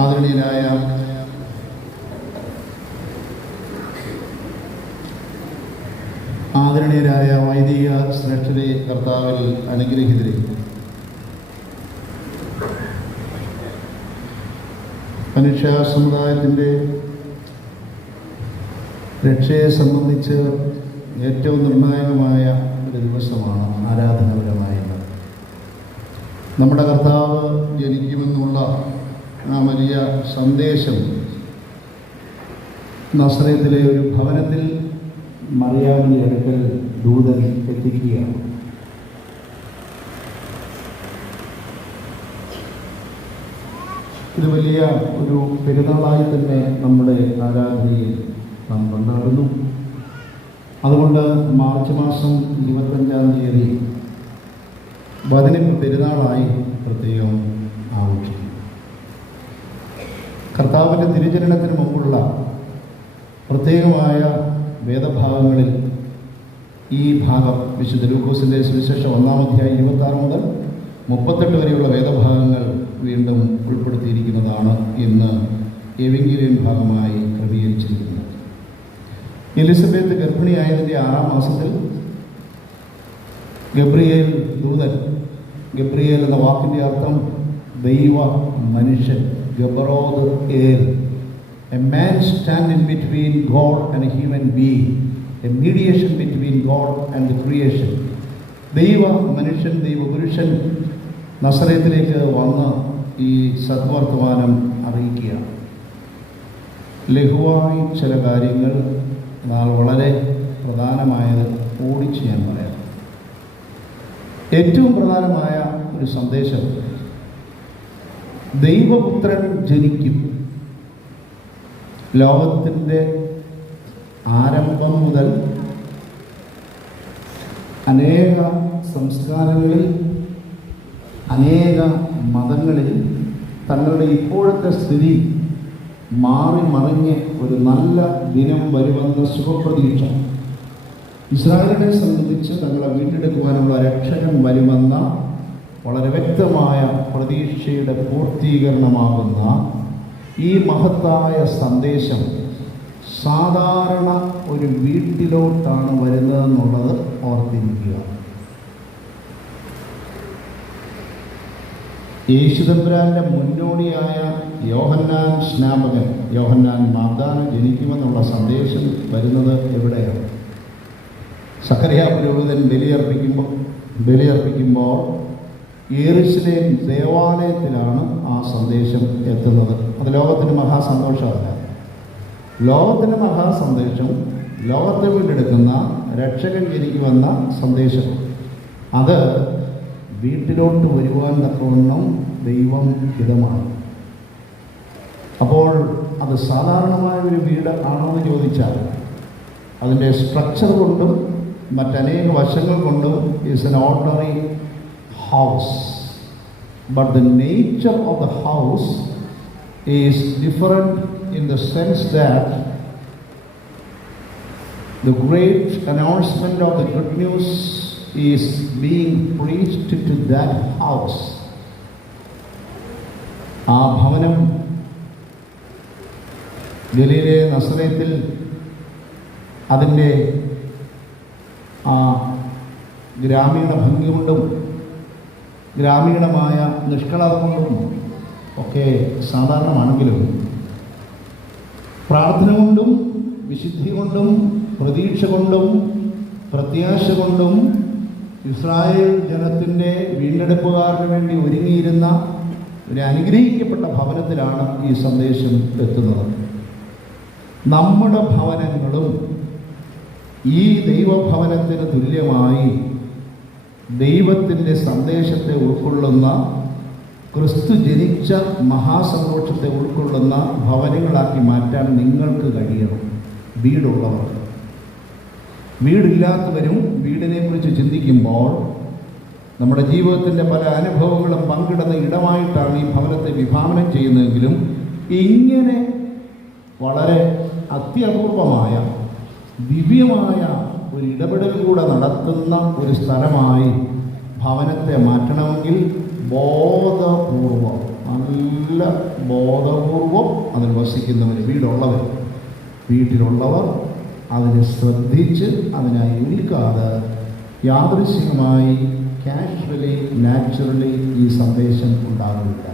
ആദരണീയരായ വൈദിക ശ്രേഷ്ഠരെ, കർത്താവിൽ അനുഗ്രഹീതരെ, മനുഷ്യ സമുദായത്തിൻ്റെ രക്ഷയെ സംബന്ധിച്ച് ഏറ്റവും നിർണായകമായ ഒരു ദിവസമാണ് ആരാധനാപരമായത്. നമ്മുടെ കർത്താവ് ജനിക്കുമെന്നുള്ള ആ വലിയ സന്ദേശം നസറേത്തിലെ ഒരു ഭവനത്തിൽ മറിയാമിൻ്റെ അടുക്കൽ ദൂതൻ എത്തിക്കുകയാണ്. ഇത് വലിയ ഒരു പെരുന്നാളായി തന്നെ നമ്മുടെ ആരാധനയിൽ നാം കൊണ്ടാടുന്നു. അതുകൊണ്ട് മാർച്ച് മാസം 25-ാം തീയതി വചന പെരുന്നാളായി പ്രത്യേകം ആഘോഷിക്കും. കർത്താവിൻ്റെ തിരുജനനത്തിന് മുമ്പുള്ള പ്രത്യേകമായ വേദഭാഗങ്ങളിൽ ഈ ഭാഗം വിശുദ്ധ ലൂക്കോസിൻ്റെ സുവിശേഷം 1-ാം അധ്യായം 26 മുതൽ 38 വരെയുള്ള വേദഭാഗങ്ങൾ വീണ്ടും ഉൾപ്പെടുത്തിയിരിക്കുന്നതാണ് ഇന്ന് എവെങ്കേലിയൻ ഭാഗമായി ക്രമീകരിച്ചിരിക്കുന്നത്. എലിസബത്ത് ഗർഭിണിയായതിൻ്റെ 6-ാം മാസത്തിൽ ഗബ്രിയേൽ ദൂതൻ, ഗബ്രിയേൽ എന്ന വാക്കിൻ്റെ അർത്ഥം ദൈവ മനുഷ്യൻ, ഗബ്രോദ് ഏൽ, a man standing between God and a human being, a mediation between God and the creation. ദൈവ മനുഷ്യൻ, ദൈവപുരുഷൻ നസറേത്തിലേക്ക് വന്ന് ഈ സദ്വർത്തമാനം അറിയിക്കുകയാണ്. ലഘുവായി ചില കാര്യങ്ങൾ, എന്നാൽ വളരെ പ്രധാനമായത് ഓടിച്ച് ഞാൻ പറയാം. ഏറ്റവും പ്രധാനമായ ഒരു സന്ദേശം, ദൈവപുത്രൻ ജനിക്കും. ലോകത്തിൻ്റെ ആരംഭം മുതൽ അനേക സംസ്കാരങ്ങളിൽ, അനേക മതങ്ങളിൽ തങ്ങളുടെ ഇപ്പോഴത്തെ സ്ഥിതി മാറി മറിഞ്ഞ് ഒരു നല്ല ദിനം വരുമെന്ന ശുഭപ്രതീക്ഷ, ഇസ്രായേലിനെ സംബന്ധിച്ച് തങ്ങളെ വീണ്ടെടുക്കുവാനുള്ള രക്ഷകൻ വരുമെന്ന വളരെ വ്യക്തമായ പ്രതീക്ഷയുടെ പൂർത്തീകരണമാകുന്ന ഈ മഹത്തായ സന്ദേശം സാധാരണ ഒരു വീട്ടിലോട്ടാണ് വരുന്നതെന്നുള്ളത് ഓർത്തിരിക്കുക. യേശുദമ്പുരാൻ്റെ മുന്നോടിയായ യോഹന്നാൻ സ്നാപകൻ, യോഹന്നാൻ മാർദാന് ജനിക്കുമെന്നുള്ള സന്ദേശം വരുന്നത് എവിടെയാണ്? സക്കറിയ പുരോഹിതൻ ബലിയർപ്പിക്കുമ്പോൾ യെരൂശലേം ദേവാലയത്തിലാണ് ആ സന്ദേശം എത്തുന്നത്. അത് ലോകത്തിന് മഹാസന്തോഷമല്ല. ലോകത്തിന് മഹാസന്ദേശം ലോകത്തെ വീണ്ടെടുക്കുന്ന രക്ഷകൻ ജനിക്കുമെന്ന സന്ദേശം. അത് വീട്ടിലോട്ട് വരുവാൻ തക്കവണ്ണം ദൈവം ഹിതമാണ്. അപ്പോൾ അത് സാധാരണമായ ഒരു വീട് ആണോ എന്ന് ചോദിച്ചാൽ അതിൻ്റെ സ്ട്രക്ചർ കൊണ്ടും മറ്റനേക വശങ്ങൾ കൊണ്ടും is N ordinary house, but the nature of the house is different in the sense that the great announcement of the good news is being preached to that house. ആ ഭവനം ഗലീലയിലെ നസറേത്തിൽ അതിൻ്റെ ആ ഗ്രാമീണ ഭംഗി കൊണ്ടും ഗ്രാമീണമായ നിഷ്കളത കൊണ്ടും ഒക്കെ സാധാരണമാണെങ്കിലും പ്രാർത്ഥന കൊണ്ടും വിശുദ്ധി കൊണ്ടും പ്രതീക്ഷ കൊണ്ടും പ്രത്യാശ കൊണ്ടും ഇസ്രായേൽ ജനത്തിൻ്റെ വീണ്ടെടുപ്പുകാരന് വേണ്ടി ഒരുങ്ങിയിരുന്ന ഒരു അനുഗ്രഹിക്കപ്പെട്ട ഭവനത്തിലാണ് ഈ സന്ദേശം എത്തുന്നത്. നമ്മുടെ ഭവനങ്ങളും ഈ ദൈവഭവനത്തിന് തുല്യമായി ദൈവത്തിൻ്റെ സന്ദേശത്തെ ഉൾക്കൊള്ളുന്ന, ക്രിസ്തു ജനിച്ച മഹാസന്തോഷത്തെ ഉൾക്കൊള്ളുന്ന ഭവനങ്ങളാക്കി മാറ്റാൻ നിങ്ങൾക്ക് കഴിയണം. വീടുള്ളവർ, വീടില്ലാത്തവരും വീടിനെക്കുറിച്ച് ചിന്തിക്കുമ്പോൾ നമ്മുടെ ജീവിതത്തിൻ്റെ പല അനുഭവങ്ങളും പങ്കിടുന്ന ഇടമായിട്ടാണ് ഈ ഭവനത്തെ വിഭാവനം ചെയ്യുന്നതെങ്കിലും ഇങ്ങനെ വളരെ അത്യപൂർവമായ ദിവ്യമായ ഒരു ഇടപെടൽ കൂടെ നടത്തുന്ന ഒരു സ്ഥലമായി ഭവനത്തെ മാറ്റണമെങ്കിൽ ബോധപൂർവം നല്ല ബോധപൂർവം അതിൽ വസിക്കുന്നവർ, വീട്ടിലുള്ളവർ അതിനെ ശ്രദ്ധിച്ച് അതിനായി നിൽക്കാതെ യാദൃശ്ചികമായി കാഷ്വലി നാച്ചുറലി ഈ സന്ദേശം ഉണ്ടാകുന്നില്ല.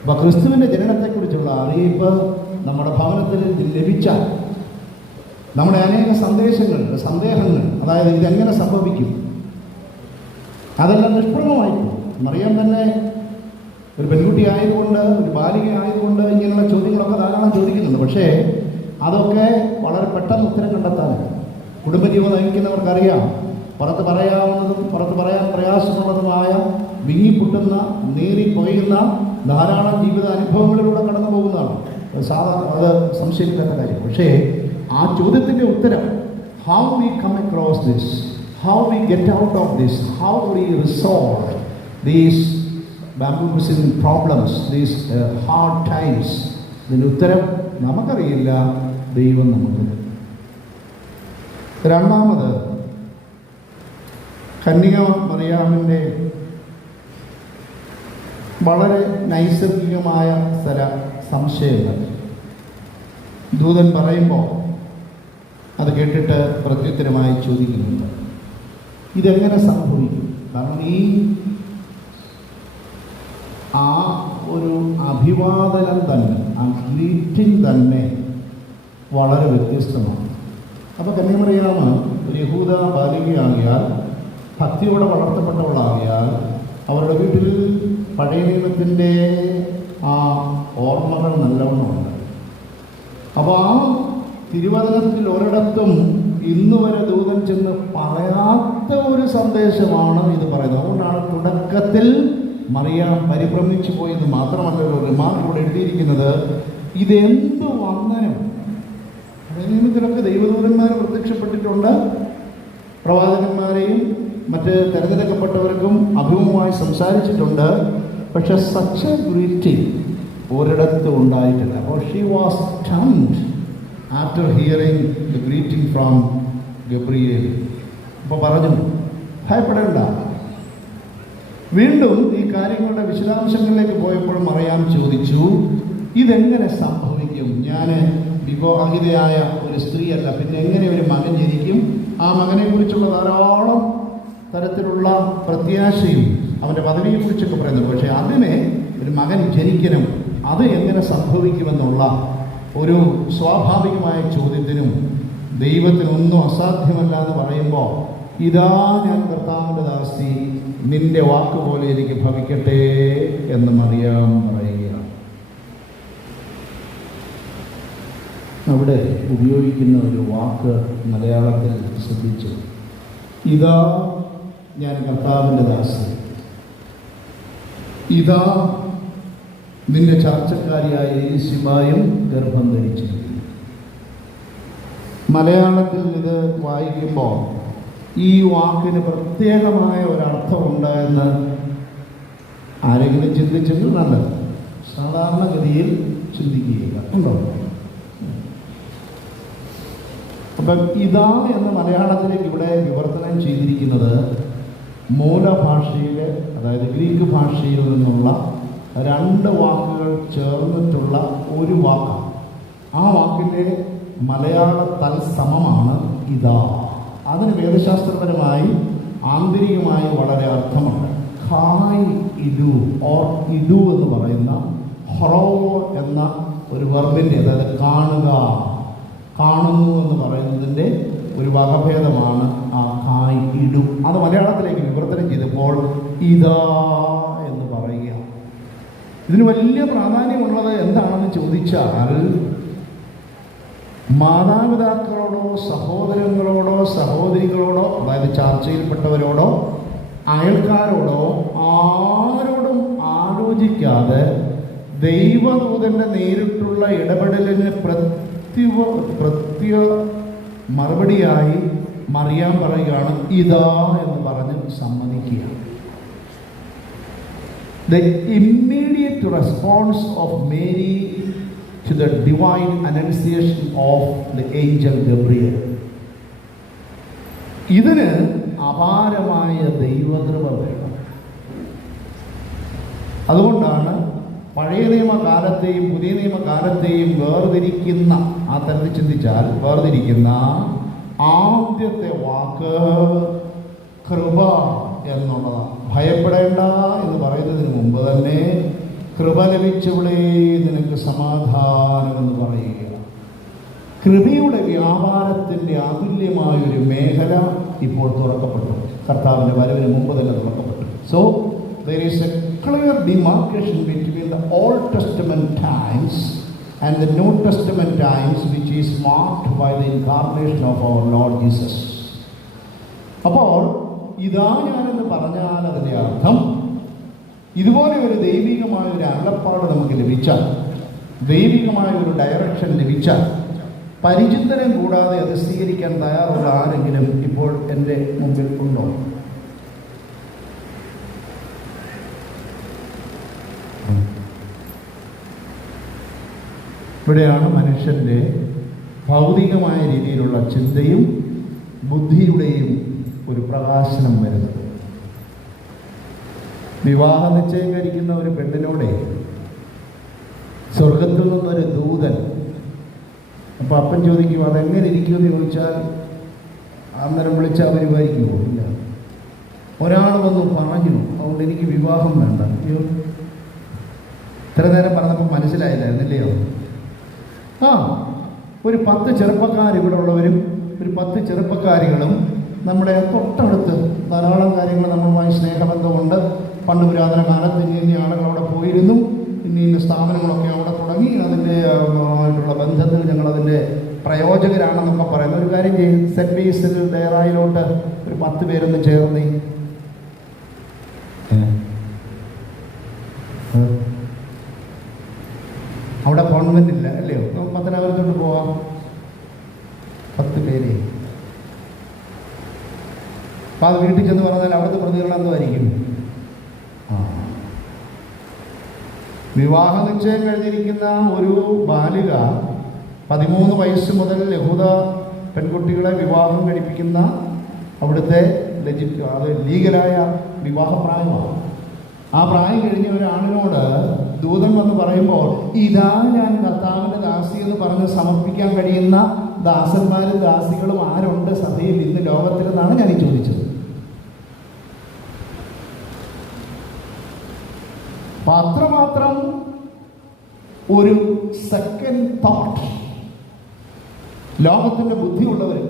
അപ്പോൾ ക്രിസ്തുവിൻ്റെ ജനനത്തെക്കുറിച്ചുള്ള അറിയിപ്പ് നമ്മുടെ ഭവനത്തിൽ ലഭിച്ചാൽ നമ്മുടെ അനേക സന്ദേഹങ്ങൾ, അതായത് ഇതെങ്ങനെ സംഭവിക്കും, അതെല്ലാം നിഷ്പ്രഭമായിപ്പോകും. മറിയം തന്നെ ഒരു പെൺകുട്ടി ആയതുകൊണ്ട്, ഒരു ബാലിക ആയതുകൊണ്ട് ഇങ്ങനെയുള്ള ചോദ്യങ്ങളൊക്കെ ധാരാളം ചോദിക്കുന്നുണ്ട്. പക്ഷേ അതൊക്കെ വളരെ പെട്ടെന്ന് ഉത്തരം കണ്ടെത്താനാണ്. കുടുംബജീവൻ നയിക്കുന്നവർക്കറിയാം, പുറത്ത് പറയാവുന്നതും പുറത്ത് പറയാൻ പ്രയാസമുള്ളതുമായ വിങ്ങിപ്പൊട്ടുന്ന നീറിപ്പൊയ്യുന്ന ധാരാളം ജീവിത അനുഭവങ്ങളിലൂടെ കടന്നു പോകുന്നതാണ്. അത് സംശയിക്കാത്ത കാര്യം. പക്ഷേ ആ ചോദ്യത്തിൻ്റെ ഉത്തരം, how we come across this, how we get out of this, how we resolve these bamboozling problems, these hard times, ഇതിൻ്റെ ഉത്തരം നമുക്കറിയില്ല, ദൈവം നമുക്ക്. രണ്ടാമത്, കന്യക മറിയാമിൻ്റെ വളരെ നൈസർഗികമായ ചില സംശയങ്ങൾ ദൂതൻ പറയുമ്പോൾ അത് കേട്ടിട്ട് പ്രത്യുത്തരമായി ചോദിക്കുന്നുണ്ട്, ഇതെങ്ങനെ സംഭവിക്കും? കാരണം ആ ഒരു അഭിവാദനം തന്നെ, ആ ഗ്രീറ്റിംഗ് തന്നെ വളരെ വ്യത്യസ്തമാണ്. അപ്പോൾ കന്യാമറിയാമ ഒരു യഹൂദ ബാലികയാകിയാൽ, ഭക്തിയോടെ വളർത്തപ്പെട്ടവളാകിയാൽ, അവരുടെ വീട്ടിൽ പഴയ നിയമത്തിൻ്റെ ആ ഓർമ്മകൾ നല്ലവണ്ണമുണ്ട്. അപ്പോൾ ആ തിരുവചനത്തിൽ ഒരിടത്തും ഇന്ന് വരെ ദൂതൻ ചെന്ന് പറയാത്ത ഒരു സന്ദേശമാണ് ഇത് പറയുന്നത്. അതുകൊണ്ടാണ് തുടക്കത്തിൽ മറിയാം പരിഭ്രമിച്ചു പോയെന്ന് മാത്രമല്ല ഒരു റിമാർക്ക് ഇവിടെ എഴുതിയിരിക്കുന്നത്, ഇതെന്ത് വന്ദനം. പഴയ നിയമത്തിലൊക്കെ ദൈവദൂതന്മാർ പ്രത്യക്ഷപ്പെട്ടിട്ടുണ്ട്, പ്രവാചകന്മാരെയും മറ്റ് തിരഞ്ഞെടുക്കപ്പെട്ടവർക്കും അഭിമുഖമായി സംസാരിച്ചിട്ടുണ്ട്. പക്ഷെ സച്ച് എ ഗ്രീറ്റിംഗ് ഒരിടത്തും ഉണ്ടായിട്ടില്ല. അപ്പോൾ she was stunned after hearing the greeting from Gabriel. അപ്പോൾ പറഞ്ഞു, ഭയപ്പെടേണ്ട. വീണ്ടും ഈ കാര്യങ്ങളുടെ വിശദാംശങ്ങളിലേക്ക് പോയപ്പോൾ മറിയാം ചോദിച്ചു, ഇതെങ്ങനെ സംഭവിക്കും? ഞാൻ വിവാഹിതയായ ഒരു സ്ത്രീയല്ല, പിന്നെ എങ്ങനെ ഒരു മകൻ ജനിക്കും? ആ മകനെക്കുറിച്ചുള്ള ധാരാളം തരത്തിലുള്ള പ്രത്യാശയും അവൻ്റെ പദവിയെക്കുറിച്ചൊക്കെ പറയുന്നുണ്ട്. പക്ഷേ അതിനെ ഒരു മകൻ ജനിക്കണം, അത് എങ്ങനെ സംഭവിക്കുമെന്നുള്ള ഒരു സ്വാഭാവികമായ ചോദ്യത്തിനും ദൈവത്തിനൊന്നും അസാധ്യമല്ല എന്ന് പറയുമ്പോൾ, ഇതാ ഞാൻ കർത്താവിൻ്റെ ദാസി, നിന്റെ വാക്കുപോലെ എനിക്ക് ഭവിക്കട്ടെ എന്ന് മറിയാം പറയുകയാണ്. അവിടെ ഉപയോഗിക്കുന്ന ഒരു വാക്ക് മലയാളത്തിൽ ശ്രദ്ധിച്ചു, ഇതാ ഞാൻ കർത്താവിൻ്റെ ദാസി, ഇതാ നിന്റെ ചർച്ചക്കാരിയായ യേശുവായും ഗർഭം ധരിച്ചിരിക്കുന്നു. മലയാളത്തിൽ ഇത് വായിക്കുമ്പോൾ ഈ വാക്കിന് പ്രത്യേകമായ ഒരർത്ഥമുണ്ട് എന്ന് ആരെങ്കിലും ചിന്തിച്ചെങ്കിൽ നല്ലത്. സാധാരണഗതിയിൽ ചിന്തിക്കുകയില്ല, ഉണ്ടോ? അപ്പം ഇതാ എന്ന് മലയാളത്തിലേക്ക് ഇവിടെ വിവർത്തനം ചെയ്തിരിക്കുന്നത് മൂലഭാഷയിൽ, അതായത് ഗ്രീക്ക് ഭാഷയിൽ നിന്നുള്ള രണ്ട് വാക്കുകൾ ചേർന്നിട്ടുള്ള ഒരു വാക്കാണ്. ആ വാക്കിൻ്റെ മലയാള തൽസമമാണ് ഇതാ. അതിന് വേദശാസ്ത്രപരമായി ആന്തരികമായി വളരെ അർത്ഥമുണ്ട്. ഖായ് ഇഡു ഓർ ഇഡു എന്ന് പറയുന്ന ഹൊറോ എന്ന ഒരു വെർബിൻ്റെ, അതായത് കാണുക, കാണുന്നു എന്ന് പറയുന്നതിൻ്റെ ഒരു വകഭേദമാണ് ആ ഖായ് ഇഡു. അത് മലയാളത്തിലേക്ക് വിവർത്തനം ചെയ്തപ്പോൾ ഇതാ എന്ന് പറയുക. ഇതിന് വലിയ പ്രാധാന്യമുള്ളത് എന്താണെന്ന് ചോദിച്ചാൽ, മാതാപിതാക്കളോടോ സഹോദരങ്ങളോടോ സഹോദരികളോടോ, അതായത് ചർച്ചയിൽപ്പെട്ടവരോടോ അയൽക്കാരോടോ ആരോടും ആലോചിക്കാതെ ദൈവദൂതൻ്റെ നേരിട്ടുള്ള ഇടപെടലിന് മറുപടിയായി മറിയാൻ പറയുകയാണ്, ഇതാ എന്ന് പറഞ്ഞ് സമ്മതിക്കുക. The immediate response of Mary to the divine annunciation of the angel Gabriel. ഇതിന് അപാരമായ ദൈവകൃപ വേണം. അതുകൊണ്ടാണ് പഴയ നിയമകാലത്തെയും പുതിയ നിയമകാലത്തെയും വേർതിരിക്കുന്ന, ആ തരത്തിൽ ചിന്തിച്ചാൽ വേർതിരിക്കുന്ന ആദ്യത്തെ വാക്ക് കൃപ എന്നുള്ളതാണ്. ഭയപ്പെടേണ്ട എന്ന് പറയുന്നതിന് മുമ്പ് തന്നെ കൃപ ലഭിച്ചവിടെ നിനക്ക് സമാധാനമെന്ന് പറയുക. കൃപയുടെ വ്യാപാരത്തിൻ്റെ അതുല്യമായൊരു മേഖല ഇപ്പോൾ തുറക്കപ്പെട്ടു. കർത്താവിൻ്റെ വരവിന് മുമ്പ് തന്നെ തുറക്കപ്പെട്ടു. So there is a clear demarcation between the Old Testament times and the New Testament times, which is marked by the incarnation of our Lord Jesus. അപ്പോൾ ഇതാ ഞാനെന്ന് പറഞ്ഞാൽ അതിൻ്റെ അർത്ഥം, ഇതുപോലെ ഒരു ദൈവികമായ ഒരു അരുളപ്പാട് നമുക്ക് ലഭിച്ചാൽ, ദൈവികമായ ഒരു ഡയറക്ഷൻ ലഭിച്ചാൽ, പരിചിന്തനം കൂടാതെ അത് സ്വീകരിക്കാൻ തയ്യാറുള്ള ആരെങ്കിലും ഇപ്പോൾ എൻ്റെ മുമ്പിൽ ഉണ്ടോ? ഇവിടെയാണ് മനുഷ്യൻ്റെ ഭൗതികമായ രീതിയിലുള്ള ചിന്തയും ബുദ്ധിയുടെയും ഒരു പ്രകാശനം വരുന്നത്. വിവാഹ നിശ്ചയം കഴിക്കുന്ന ഒരു പെണ്ണിനോടെ സ്വർഗത്തിൽ നിന്നൊരു ദൂതൻ, അപ്പോൾ അപ്പൻ ചോദിക്കും അതെങ്ങനെ ഇരിക്കുമെന്ന് ചോദിച്ചാൽ അന്നേരം വിളിച്ചാൽ വരുമായിരിക്കുമോ? ഇല്ല. ഒരാൾ വന്ന് പറഞ്ഞു അതുകൊണ്ട് എനിക്ക് വിവാഹം വേണ്ട. അയ്യോ, ഇത്ര നേരം പറഞ്ഞപ്പോൾ മനസ്സിലായില്ലായിരുന്നില്ലയോ? ഒരു 10 ചെറുപ്പക്കാർ ഇവിടെ ഉള്ളവരും ഒരു 10 ചെറുപ്പക്കാരികളും നമ്മുടെ തൊട്ടടുത്ത് ധാരാളം കാര്യങ്ങൾ നമ്മളുമായി സ്നേഹബന്ധമുണ്ട്. പണ്ട് പുരാതന കാലത്ത് ഇന്ന ആളുകൾ അവിടെ പോയിരുന്നു, ഇന്ന സ്ഥാപനങ്ങളൊക്കെ അവിടെ തുടങ്ങി, അതിൻ്റെ ആയിട്ടുള്ള ബന്ധത്തിൽ ഞങ്ങളതിൻ്റെ പ്രയോജകരാണെന്നൊക്കെ പറയുന്ന ഒരു കാര്യം ചെയ്യും. സെൻറ്റ് പീസിൽ ഡയറായിലോട്ട് ഒരു 10 പേരൊന്ന് ചേർന്ന് അവിടെ കോൺവെന്റ് ഇല്ല അല്ലയോ, പത്തനാപുരത്തോട്ട് പോവാം. 10 പേര്. അപ്പം അത് വീട്ടിൽ ചെന്ന് പറഞ്ഞാൽ അവിടുത്തെ പ്രതികരണം എന്തായിരിക്കും? വിവാഹ നിശ്ചയം കഴിഞ്ഞിരിക്കുന്ന ഒരു ബാലിക 13 വയസ്സ് മുതൽ യഹൂദ പെൺകുട്ടികളെ വിവാഹം കഴിപ്പിക്കുന്ന അവിടുത്തെ അത് ലീഗലായ വിവാഹപ്രായമാണ്. ആ പ്രായം കഴിഞ്ഞ ഒരാളിനോട് ദൂതൻ വന്ന് പറയുമ്പോൾ ഇതാ ഞാൻ കർത്താവിൻ്റെ ദാസി എന്ന് പറഞ്ഞ് സമർപ്പിക്കാൻ കഴിയുന്ന ദാസന്മാരും ദാസികളും ആരുണ്ട് സഭയിൽ ഇന്ന് ലോകത്തിൽ എന്നാണ് ഞാൻ ഈ ചോദിച്ചത്. അത്രമാത്രം ഒരു സെക്കൻഡ് തോട്ട് ലോകത്തിൻ്റെ ബുദ്ധിയുള്ളവർ,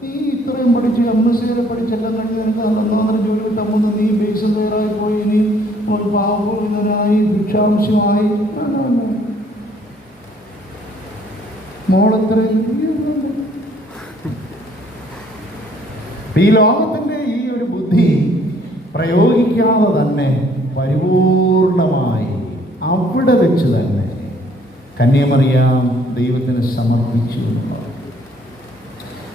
നീ ഇത്രയും പഠിച്ച് MSc പഠിച്ചെല്ലാം കഴിഞ്ഞ് നിനക്ക് അന്നേരം ജോലി കിട്ടുമ്പോൾ നീ ബേസ് തയ്യാറായി പോയി, നീ ഒരു പാവനായി ഭിക്ഷാംശമായി മോളെത്രയും ഈ ലോകത്തിൻ്റെ ഈ ഒരു ബുദ്ധി പ്രയോഗിക്കാതെ തന്നെ പരിപൂർണമായി അവിടെ വെച്ച് തന്നെ കന്യാമറിയാം ദൈവത്തിന് സമർപ്പിച്ചു എന്നുള്ളത്.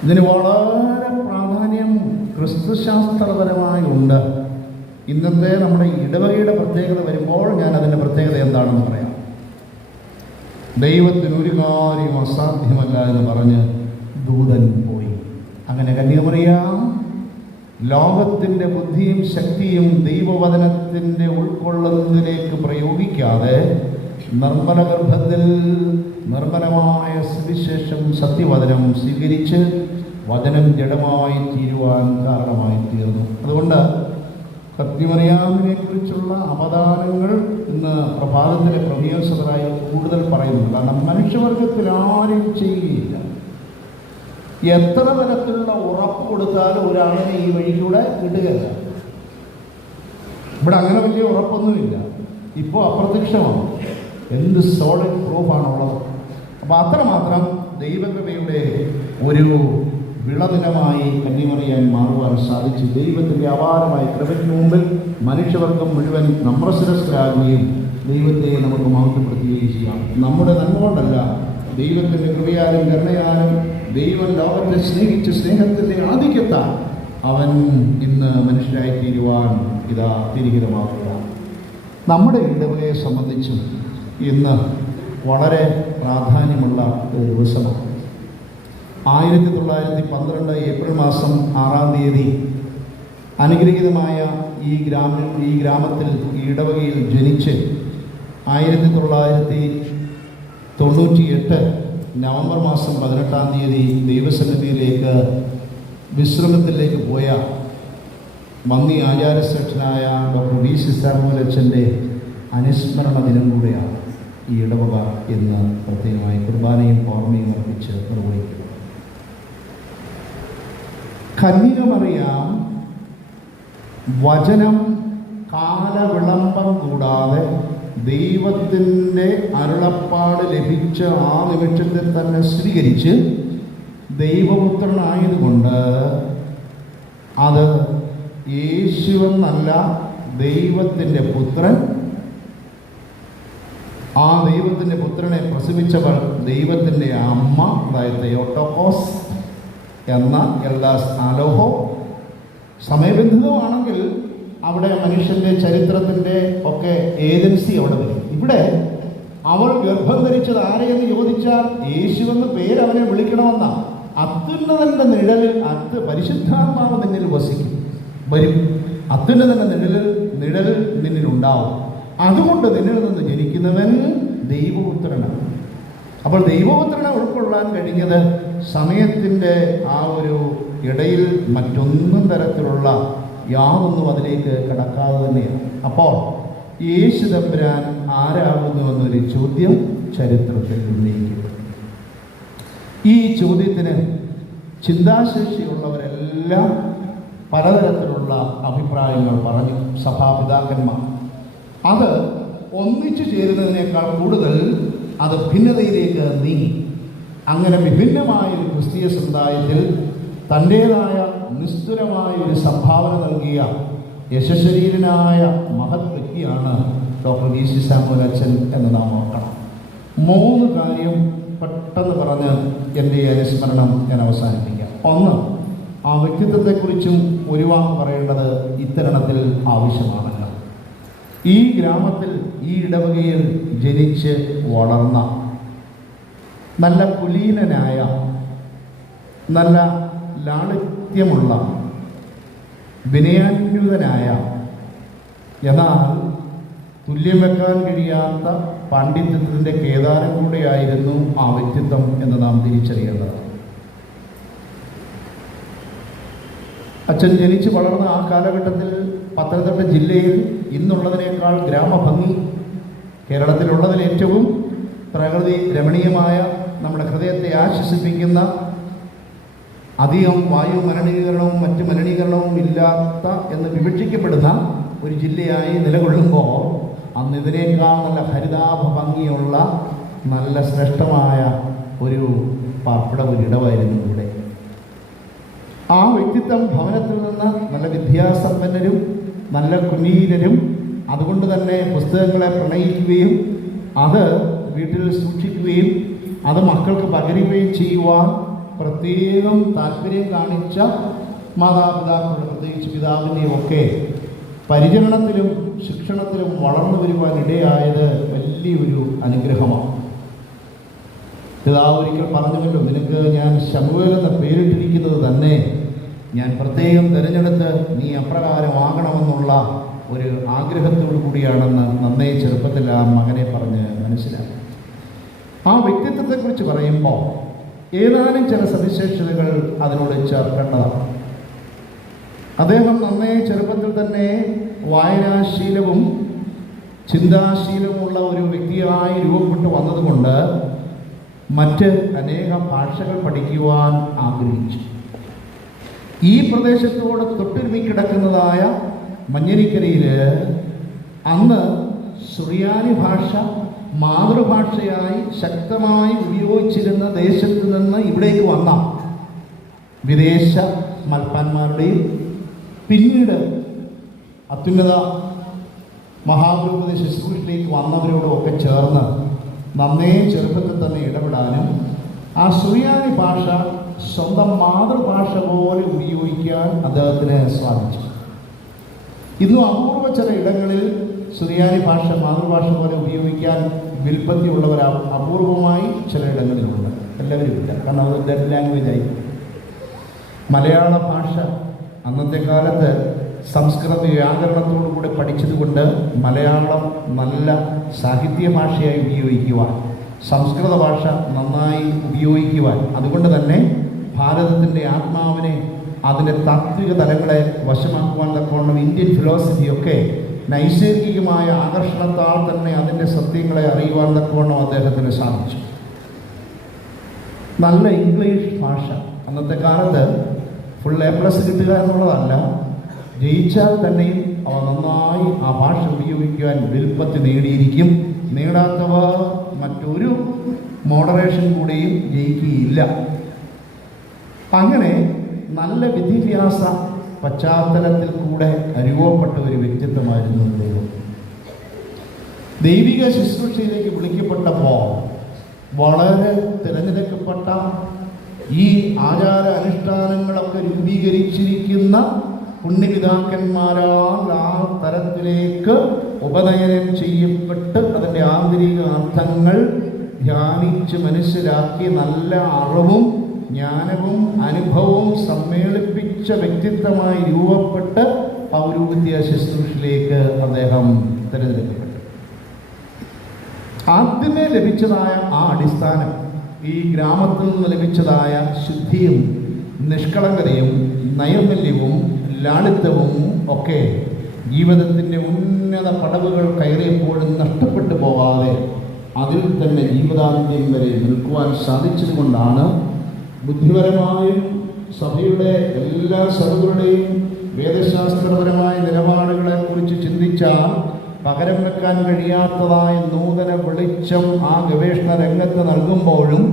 ഇതിന് വളരെ പ്രാധാന്യം ക്രിസ്തുശാസ്ത്രപരമായി ഉണ്ട്. ഇന്നത്തെ നമ്മുടെ ഇടവകയുടെ പ്രത്യേകത വരുമ്പോൾ ഞാൻ അതിൻ്റെ പ്രത്യേകത എന്താണെന്ന് പറയാം. ദൈവത്തിന് ഒരു കാര്യം അസാധ്യമല്ല എന്ന് പറഞ്ഞ് ദൂതൻ പോയി. അങ്ങനെ കന്യാമറിയാം ലോകത്തിൻ്റെ ബുദ്ധിയും ശക്തിയും ദൈവവചനത്തിൻ്റെ ഉൾക്കൊള്ളുന്നതിലേക്ക് പ്രയോഗിക്കാതെ നിർമ്മല ഗർഭത്തിൽ നിർമ്മലമായ സുവിശേഷം സത്യവചനം സ്വീകരിച്ച് വചനം ജഡമായി തീരുവാൻ കാരണമായി തീർന്നു. അതുകൊണ്ട് കന്യാമറിയാമിനെ കുറിച്ചുള്ള അവദാനങ്ങൾ ഇന്ന് പ്രഭാതത്തിലെ പ്രവീണസഭരായി കൂടുതൽ പറയുന്നു. കാരണം മനുഷ്യവർഗത്തിൽ ആരും ചെയ്യുകയില്ല. എത്ര തരത്തിലുള്ള ഉറപ്പ് കൊടുത്താലും ഒരാളിനെ ഈ വഴിയിലൂടെ കിട്ടുകയില്ല. ഇവിടെ അങ്ങനെ വലിയ ഉറപ്പൊന്നുമില്ല. ഇപ്പോൾ അപ്രത്യക്ഷമാണ്. എന്ത് സോളിഡ് പ്രൂഫാണുള്ളത്. അപ്പോൾ അത്രമാത്രം ദൈവകൃപയുടെ ഒരു വിളനിലമായി കന്യാമറിയാൻ മാറുവാൻ സാധിച്ചു. ദൈവത്തിൻ്റെ അപാരമായ കൃപയ്ക്ക് മുമ്പിൽ മനുഷ്യവർഗം മുഴുവൻ നമ്രശിരസ്കരാകുകയും ദൈവത്തെ നമുക്ക് മഹത്വപ്പെടുത്തുകയും ചെയ്യാം. നമ്മുടെ നന്മ കൊണ്ടല്ല, ദൈവത്തിൻ്റെ കൃപയാലും കരുണയാലും ദൈവം ലോകത്തെ സ്നേഹിച്ച് സ്നേഹത്തിൻ്റെ ആധിക്യത്താൽ അവൻ ഇന്ന് മനുഷ്യരായി തീരുവാൻ ഇതാ തിരിഹിതമാക്കുക. നമ്മുടെ ഇടവകയെ സംബന്ധിച്ചും ഇന്ന് വളരെ പ്രാധാന്യമുള്ള ഒരു ദിവസമാണ്. 1912 ഏപ്രിൽ മാസം 6-ാം തീയതി അനുഗ്രഹീതമായ ഈ ഗ്രാമത്തിൽ ഈ ഇടവകയിൽ ജനിച്ച് 1998 നവംബർ മാസം 18-ാം തീയതി ദൈവസന്നിധിയിലേക്ക് വിശ്രമത്തിലേക്ക് പോയ മന്നി ആചാര്യശ്രേഷ്ഠനായ ഡോക്ടർ വി സി സാമുവൽ അച്ഛൻ്റെ അനുസ്മരണ ദിനം കൂടെയാണ് ഈ ഇടവക എന്ന് പ്രത്യേകമായി കുർബാനയും ഓർമ്മയും അർപ്പിച്ച് നിർവഹിക്കുന്നത്. കന്യകമറിയാം വചനം കാലവിളംബം കൂടാതെ ദൈവത്തിൻ്റെ അരുളപ്പാട് ലഭിച്ച ആ നിമിഷത്തിൽ തന്നെ സ്വീകരിച്ച് ദൈവപുത്രനായതുകൊണ്ട് അത് യേശുവെന്നല്ല ദൈവത്തിൻ്റെ പുത്രൻ, ആ ദൈവത്തിൻ്റെ പുത്രനെ പ്രസവിച്ചവൾ ദൈവത്തിൻ്റെ അമ്മ, അതായത് തെയോട്ടോക്കോസ് എന്ന എൽദാസ് ആലോഹോ. സമയബന്ധിതമാണെങ്കിൽ അവിടെ മനുഷ്യൻ്റെ ചരിത്രത്തിൻ്റെ ഒക്കെ ഏജൻസി അവിടെ വരും. ഇവിടെ അവൾ ഗർഭം ധരിച്ചത് ആരെയെന്ന് ചോദിച്ചാൽ യേശുവെന്ന് പേര് അവനെ വിളിക്കണമെന്ന അത്യുന്നതൻ്റെ നിഴലിൽ പരിശുദ്ധാത്മാവ് നിന്നിൽ വരും. അത്യുന്നതൻ്റെ നിഴലിൽ നിന്നിലുണ്ടാവും. അതുകൊണ്ട് നിന്നിൽ നിന്ന് ജനിക്കുന്നവൻ ദൈവപുത്രനാണ്. അപ്പോൾ ദൈവപുത്രനെ ഉൾക്കൊള്ളാൻ കഴിഞ്ഞത് സമയത്തിൻ്റെ ആ ഒരു ഇടയിൽ മറ്റൊന്നും തരത്തിലുള്ള യാതൊന്നും അതിലേക്ക് കടക്കാതെ തന്നെയാണ്. അപ്പോൾ യേശു തമ്പുരാൻ ആരാകുന്നുവെന്നൊരു ചോദ്യം ചരിത്രത്തിൽ ഉന്നയിക്കുന്നു. ഈ ചോദ്യത്തിന് ചിന്താശേഷിയുള്ളവരെല്ലാം പലതരത്തിലുള്ള അഭിപ്രായങ്ങൾ പറഞ്ഞു. സഭാപിതാക്കന്മാർ അത് ഒന്നിച്ചു ചേരുന്നതിനേക്കാൾ കൂടുതൽ അത് ഭിന്നതയിലേക്ക് നീങ്ങി. അങ്ങനെ വിഭിന്നമായ ഒരു ക്രിസ്തീയ സമുദായത്തിൽ തൻ്റേതായ നിസ്തുലമായ ഒരു സംഭാവന നൽകിയ യശശരീരനായ മഹത് വ്യക്തിയാണ് ഡോക്ടർ വി സി സാമുവൽ അച്ഛൻ എന്ന് നാം ഓർക്കണം. 3 കാര്യം പെട്ടെന്ന് പറഞ്ഞ് എൻ്റെ അനുസ്മരണം ഞാൻ അവസാനിപ്പിക്കാം. 1, ആ വ്യക്തിത്വത്തെക്കുറിച്ചും ഒരു വാക്ക് പറയേണ്ടത് ഇത്തരണത്തിൽ ആവശ്യമാണല്ലോ. ഈ ഗ്രാമത്തിൽ, ഈ ഇടവകയിൽ ജനിച്ച് വളർന്ന നല്ല കുലീനനായ, നല്ല ലാളിത്യമുള്ള, വിനയാന്വിതനായ, എന്നാൽ തുല്യം വെക്കാൻ കഴിയാത്ത പാണ്ഡിത്യത്തിൻ്റെ കേദാരം കൂടെയായിരുന്നു ആ വ്യക്തിത്വം എന്ന് നാം തിരിച്ചറിയേണ്ടത്. അച്ഛൻ ജനിച്ച് വളർന്ന ആ കാലഘട്ടത്തിൽ പത്തനംതിട്ട ജില്ലയിൽ ഇന്നുള്ളതിനേക്കാൾ ഗ്രാമഭംഗി, കേരളത്തിലുള്ളതിൽ ഏറ്റവും പ്രകൃതി രമണീയമായ, നമ്മുടെ ഹൃദയത്തെ ആശ്വസിപ്പിക്കുന്ന, അധികം വായു മലിനീകരണവും മറ്റ് മലിനീകരണവും ഇല്ലാത്ത എന്ന് വിവക്ഷിക്കപ്പെടുന്ന ഒരു ജില്ലയായി നിലകൊള്ളുമ്പോൾ അന്ന് ഇതിനേക്കാൾ നല്ല ഹരിതാഭ ഭംഗിയുള്ള നല്ല ശ്രേഷ്ഠമായ ഒരു പാർപ്പിട ഒരിടമായിരുന്നു ഇവിടെ. ആ വ്യക്തിത്വം ഭവനത്തിൽ നിന്ന് നല്ല വിദ്യാസമ്പന്നരും നല്ല കുലീനരും, അതുകൊണ്ട് തന്നെ പുസ്തകങ്ങളെ പ്രണയിക്കുകയും അത് വീട്ടിൽ സൂക്ഷിക്കുകയും അത് മക്കൾക്ക് പകരുകയും ചെയ്യുവാൻ പ്രത്യേകം താല്പര്യം കാണിച്ച മാതാപിതാക്കളുടെ, പ്രത്യേകിച്ച് പിതാവിൻ്റെയും ഒക്കെ പരിചരണത്തിലും ശിക്ഷണത്തിലും വളർന്നു വരുവാൻ ഇടയായത് വലിയൊരു അനുഗ്രഹമാണ്. പിതാവ് ഒരിക്കൽ പറഞ്ഞുവല്ലോ, നിനക്ക് ഞാൻ ശമൂവേൽ എന്ന പേരിട്ടിരിക്കുന്നത് തന്നെ ഞാൻ പ്രത്യേകം തിരഞ്ഞെടുത്ത് നീ അപ്രകാരമാകണമെന്നുള്ള ഒരു ആഗ്രഹത്തോടു കൂടിയാണെന്ന് നന്നേ ചെറുപ്പത്തിൽ ആ മകനെ പറഞ്ഞ് മനസ്സിലാക്കി. ആ വ്യക്തിത്വത്തെക്കുറിച്ച് പറയുമ്പോൾ ഏതാനും ചില സവിശേഷതകൾ അതിനോട് ചേർക്കേണ്ടതാണ്. അദ്ദേഹം നന്നേ ചെറുപ്പത്തിൽ തന്നെ വായനാശീലവും ചിന്താശീലവുമുള്ള ഒരു വ്യക്തിയായി രൂപപ്പെട്ടു വന്നതുകൊണ്ട് മറ്റ് അനേകം ഭാഷകൾ പഠിക്കുവാൻ ആഗ്രഹിച്ചു. ഈ പ്രദേശത്തോട് തൊട്ടുരുമി കിടക്കുന്നതായ മഞ്ഞരിക്കരയിൽ അന്ന് സുറിയാനി ഭാഷ മാതൃഭാഷയായി ശക്തമായി ഉപയോഗിച്ചിരുന്ന ദേശത്ത് നിന്ന് ഇവിടേക്ക് വന്ന വിദേശ മൽപ്പാന്മാരുടെയും പിന്നീട് അത്യുന്നത മഹാഗുരുപദേശ ശുശ്രൂഷയിലേക്ക് വന്നവരോടും ഒക്കെ ചേർന്ന് നന്നേ ചെറുപ്പത്തിൽ തന്നെ ഇടപെടാനും ആ സുറിയാനി ഭാഷ സ്വന്തം മാതൃഭാഷ പോലെ ഉപയോഗിക്കാൻ അദ്ദേഹത്തിന് സാധിച്ചു. ഇന്നും അപൂർവ ചില ഇടങ്ങളിൽ സുറിയാനി ഭാഷ മാതൃഭാഷ പോലെ ഉപയോഗിക്കാൻ വിൽപ്പത്തിയുള്ളവർ അപൂർവമായി ചില ഇടങ്ങളിലുണ്ട്, എല്ലാവരും ഇല്ല. കാരണം അത് ഡെഡ് ലാംഗ്വേജ് ആയി. മലയാള ഭാഷ അന്നത്തെ കാലത്ത് സംസ്കൃത വ്യാകരണത്തോടുകൂടി പഠിച്ചതുകൊണ്ട് മലയാളം നല്ല സാഹിത്യ ഭാഷയായി ഉപയോഗിക്കുവാൻ, സംസ്കൃത ഭാഷ നന്നായി ഉപയോഗിക്കുവാൻ, അതുകൊണ്ട് തന്നെ ഭാരതത്തിൻ്റെ ആത്മാവിനെ, അതിൻ്റെ താത്വിക തലങ്ങളെ വശമാക്കുവാൻ തക്കവണ്ണം ഇന്ത്യൻ ഫിലോസഫിയൊക്കെ നൈസർഗികമായ ആകർഷണത്താൽ തന്നെ അതിൻ്റെ സത്യങ്ങളെ അറിയുവാൻ തക്കവണ്ണം അദ്ദേഹത്തിന് സാധിച്ചു. നല്ല ഇംഗ്ലീഷ് ഭാഷ, അന്നത്തെ കാലത്ത് ഫുൾ A+ കിട്ടുക എന്നുള്ളതല്ല, ജയിച്ചാൽ തന്നെയും അവ നന്നായി ആ ഭാഷ ഉപയോഗിക്കുവാൻ വിൽപ്പത്തി നേടിയിരിക്കും. നേടാത്തവർ മറ്റൊരു മോഡറേഷൻ കൂടെയും ജയിക്കുകയില്ല. അങ്ങനെ നല്ല വിദ്യാഭ്യാസ പശ്ചാത്തലത്തിൽ കൂടെ അനുഭവപ്പെട്ട ഒരു വ്യക്തിത്വമായിരുന്നു അദ്ദേഹം. ദൈവിക ശുശ്രൂഷയിലേക്ക് വിളിക്കപ്പെട്ടപ്പോൾ വളരെ തിരഞ്ഞെടുക്കപ്പെട്ട ഈ ആചാര അനുഷ്ഠാനങ്ങളൊക്കെ രൂപീകരിച്ചിരിക്കുന്ന പുണ്യപിതാക്കന്മാരാൽ ആ തരത്തിലേക്ക് ഉപനയനം ചെയ്യപ്പെട്ട് അതിൻ്റെ ആന്തരിക അർത്ഥങ്ങൾ ധ്യാനിച്ച് മനസ്സിലാക്കി നല്ല അറിവും ജ്ഞാനവും അനുഭവവും സമ്മേളിപ്പിച്ച വ്യക്തിത്വമായി രൂപപ്പെട്ട് പൗരോഹിത്യ ശുശ്രൂഷയിലേക്ക് അദ്ദേഹം തിരഞ്ഞെടുക്കപ്പെട്ടു. ആദ്യമേ ലഭിച്ചതായ ആ അടിസ്ഥാനം, ഈ ഗ്രാമത്തിൽ നിന്ന് ലഭിച്ചതായ ശുദ്ധിയും നിഷ്കളങ്കതയും നൈർമല്യവും ലാളിത്യവും ഒക്കെ ജീവിതത്തിൻ്റെ ഉന്നത പടവുകൾ കയറിയപ്പോഴും നഷ്ടപ്പെട്ടു പോകാതെ അതിൽ തന്നെ ജീവിതാന്ത്യം വരെ നിൽക്കുവാൻ സാധിച്ചതുകൊണ്ടാണ് ബുദ്ധിപരമായും സഭയുടെ എല്ലാ സഭകളുടെയും വേദശാസ്ത്രപരമായ നിലപാടുകളെ കുറിച്ച് ചിന്തിച്ചാൽ പകരം വെക്കാൻ കഴിയാത്തതായ നൂതന വെളിച്ചം ആ ഗവേഷണ രംഗത്ത് നൽകുമ്പോഴും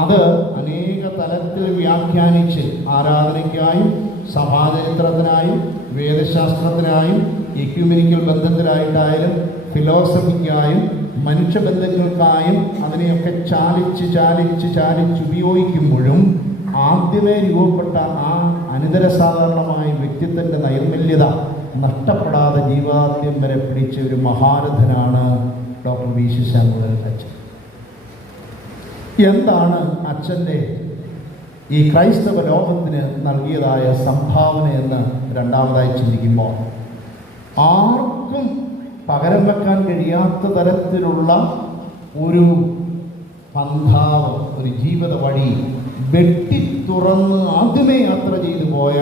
അത് അനേക തലത്തിൽ വ്യാഖ്യാനിച്ച് ആരാധനയ്ക്കായും സഭാചരിത്രത്തിനായും വേദശാസ്ത്രത്തിനായും എക്യുമെനിക്കൽ ബന്ധത്തിനായിട്ടായാലും ഫിലോസഫിക്കായും മനുഷ്യബന്ധങ്ങൾക്കായും അതിനെയൊക്കെ ചാലിച്ച് ഉപയോഗിക്കുമ്പോഴും ആദ്യമേ രൂപപ്പെട്ട ആ അനിതരസാധാരണമായ വ്യക്തിത്വത്തിൻ്റെ നൈർമല്യത നഷ്ടപ്പെടാതെ ജീവാന്ത്യം വരെ പിടിച്ച ഒരു മഹാരഥനാണ് ഡോക്ടർ V.C. സാമുവൽ അച്ഛൻ. എന്താണ് അച്ഛൻ്റെ ഈ ക്രൈസ്തവ ലോകത്തിന് നൽകിയതായ സംഭാവന എന്ന് രണ്ടാമതായി ചിന്തിക്കുമ്പോൾ, ആർക്കും പകരം വെക്കാൻ കഴിയാത്ത തരത്തിലുള്ള ഒരു പന്ഥാവ്, ഒരു ജീവിത വഴി വെട്ടിത്തുറന്ന് ആദ്യമേ യാത്ര ചെയ്തു പോയ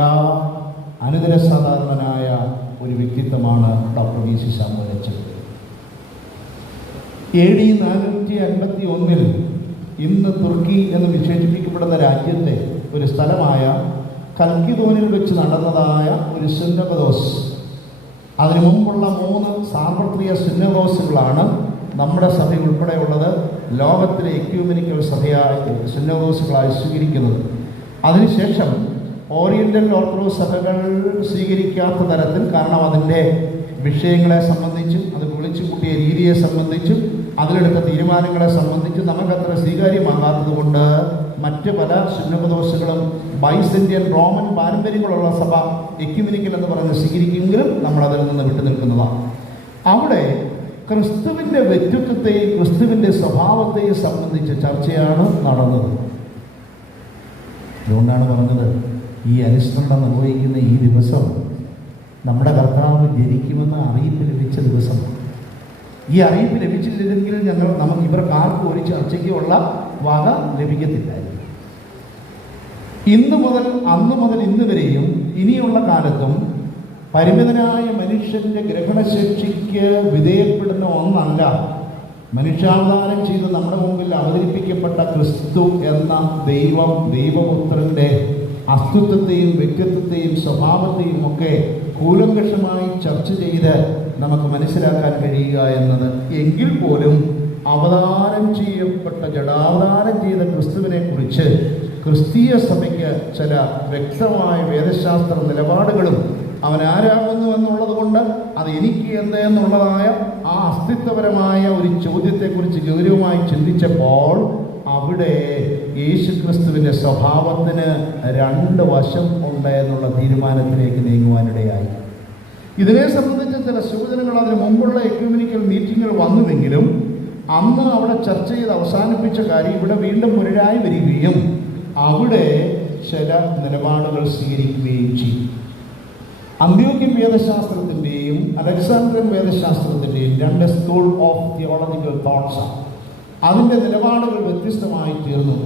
അനിതരസാധാരണനായ ഒരു വ്യക്തിത്വമാണ് ഡോക്ടർ V.C. സാമുവൽ അച്ഛൻ. AD 451 ഇന്ന് തുർക്കി എന്ന് വിശേഷിപ്പിക്കപ്പെടുന്ന രാജ്യത്തെ ഒരു സ്ഥലമായ കൽക്കിദോനിൽ വെച്ച് നടന്നതായ ഒരു സുന്നകദോസ്, അതിനു മുമ്പുള്ള 3 സാർവത്രിക സുന്നകദോസുകളാണ് നമ്മുടെ സഭ ഉൾപ്പെടെയുള്ളത് ലോകത്തിലെ എക്യൂമെനിക്കൽ സഭയായി സുന്നകദോസുകളായി സ്വീകരിക്കുന്നത്. അതിനുശേഷം ഓറിയന്റൽ ഓർത്തഡോക്സ് സഭകൾ സ്വീകരിക്കാത്ത തരത്തിൽ, കാരണം അതിൻ്റെ വിഷയങ്ങളെ സംബന്ധിച്ചും അത് വിളിച്ചു കൂട്ടിയ രീതിയെ സംബന്ധിച്ചും അതിലെടുത്ത തീരുമാനങ്ങളെ സംബന്ധിച്ചും നമുക്കത്ര സ്വീകാര്യമാകാത്തത് കൊണ്ട് മറ്റ് പല സുന്നകദോസുകളും ബൈസന്റിയൻ റോമൻ പാരമ്പര്യങ്ങളുള്ള സഭ എക്യുമെനിക്കൽ എന്ന് പറഞ്ഞ് സ്വീകരിക്കുമെങ്കിലും നമ്മളതിൽ നിന്ന് വിട്ടു നിൽക്കുന്നതാണ്. അവിടെ ക്രിസ്തുവിൻ്റെ വ്യക്തിത്വത്തെയും ക്രിസ്തുവിൻ്റെ സ്വഭാവത്തെയും സംബന്ധിച്ച ചർച്ചയാണ് നടന്നത്. അതുകൊണ്ടാണ് പറഞ്ഞത്, ഈ അനുസ്മരണം നിർവഹിക്കുന്ന ഈ ദിവസം നമ്മുടെ കർത്താവ് ജനിക്കുമെന്ന് അറിയിപ്പ് ലഭിച്ച ദിവസമാണ്. ഈ അറിയിപ്പ് ലഭിച്ചില്ലെങ്കിൽ നമുക്ക് ഇവർക്ക് ആർക്കും ഒരു ചർച്ചയ്ക്കുള്ള വക ലഭിക്കത്തില്ലായിരുന്നു. അന്ന് മുതൽ ഇന്ന് വരെയും ഇനിയുള്ള കാലത്തും പരിമിതനായ മനുഷ്യൻ്റെ ഗ്രഹണശേഷിക്ക് വിധേയപ്പെടുന്ന ഒന്നല്ല മനുഷ്യാവതാരം ചെയ്ത് നമ്മുടെ മുമ്പിൽ അവതരിപ്പിക്കപ്പെട്ട ക്രിസ്തു എന്ന ദൈവപുത്രൻ്റെ അസ്തിത്വത്തെയും വ്യക്തിത്വത്തെയും സ്വഭാവത്തെയും ഒക്കെ കൂലങ്കഷമായി ചർച്ച ചെയ്ത് നമുക്ക് മനസ്സിലാക്കാൻ കഴിയുക എന്നത്. എങ്കിൽ പോലും അവതാരം ചെയ്യപ്പെട്ട ജഡാവതാരം ചെയ്ത ക്രിസ്തുവിനെ കുറിച്ച് ക്രിസ്തീയ സഭയ്ക്ക് ചില വ്യക്തമായ വേദശാസ്ത്ര നിലപാടുകളും അവൻ ആരാകുന്നു എന്നുള്ളത് കൊണ്ട് അത് എനിക്ക് എന്ത് എന്നുള്ളതായ ആ അസ്തിത്വപരമായ ഒരു ചോദ്യത്തെക്കുറിച്ച് ഗൗരവമായി ചിന്തിച്ചപ്പോൾ അവിടെ യേശുക്രിസ്തുവിൻ്റെ സ്വഭാവത്തിന് 2 വശം ഉണ്ട് എന്നുള്ള തീരുമാനത്തിലേക്ക് നീങ്ങുവാനിടയായി. ഇതിനെ സംബന്ധിച്ച ചില സൂചനകൾ അതിന് മുമ്പുള്ള എക്യുമെനിക്കൽ മീറ്റിങ്ങുകൾ വന്നുവെങ്കിലും അന്ന് അവിടെ ചർച്ച ചെയ്ത് അവസാനിപ്പിച്ച കാര്യം ഇവിടെ വീണ്ടും പുനരായി വരികയും അവിടെ ചില നിലപാടുകൾ സ്വീകരിക്കുകയും ചെയ്യും. അന്ത്യോക്യൻ വേദശാസ്ത്രത്തിൻ്റെയും അലക്സാണ്ട്രിയൻ വേദശാസ്ത്രത്തിൻ്റെയും രണ്ട് സ്കൂൾ ഓഫ് തിയോളജിക്കൽ തോട്ട്സ്. അതിൻ്റെ നിലപാടുകൾ വ്യത്യസ്തമായി തീർന്നു.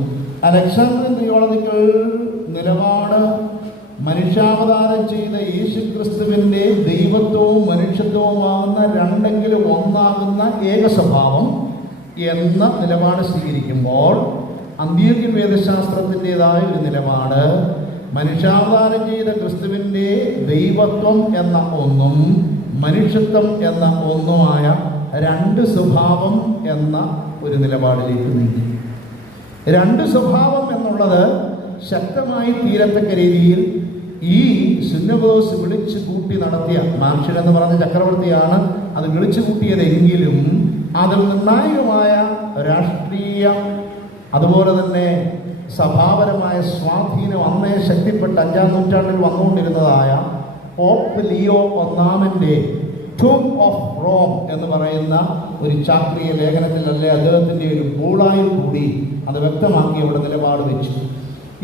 അലക്സാണ്ട്രിയൻ തിയോളജിക്കൽ നിലപാട് മനുഷ്യാവതാരം ചെയ്ത യേശുക്രിസ്തുവിൻ്റെ ദൈവത്വവും മനുഷ്യത്വവുമാകുന്ന രണ്ടെങ്കിലും ഒന്നാകുന്ന ഏക സ്വഭാവം എന്ന നിലപാട് സ്വീകരിക്കുമ്പോൾ, അന്ത്യോക്യൻ വേദശാസ്ത്രത്തിൻ്റെതായ ഒരു നിലപാട് മനുഷ്യാവതാരം ചെയ്ത ക്രിസ്തുവിൻ്റെ ദൈവത്വം എന്ന ഒന്നും മനുഷ്യത്വം എന്ന ഒന്നുമായ രണ്ട് സ്വഭാവം എന്ന ഒരു നിലപാടിലേക്ക് നീങ്ങി. രണ്ട് സ്വഭാവം എന്നുള്ളത് ശക്തമായി തീരത്തക്ക രീതിയിൽ ഈ സുന്നകോസ് വിളിച്ചു കൂട്ടി നടത്തിയ മാർഷൻ എന്ന് പറഞ്ഞ ചക്രവർത്തിയാണ് അത് വിളിച്ചു കൂട്ടിയതെങ്കിലും അതിൽ നിർണായകമായ രാഷ്ട്രീയ അതുപോലെ തന്നെ സഭാപരമായ സ്വാധീനം അന്നേ ശക്തിപ്പെട്ട് 5-ാം നൂറ്റാണ്ടിൽ വന്നുകൊണ്ടിരുന്നതായ പോപ്പ് ലിയോ ഒന്നാമൻ്റെ ടൂം ഓഫ് റോം എന്ന് പറയുന്ന ഒരു ചാക്രിക ലേഖനത്തിലല്ലേ അദ്ദേഹത്തിൻ്റെ ഒരു ബോളായിൽ കൂടി അത് വ്യക്തമാക്കി അവിടെ നിലപാട് വെച്ചു.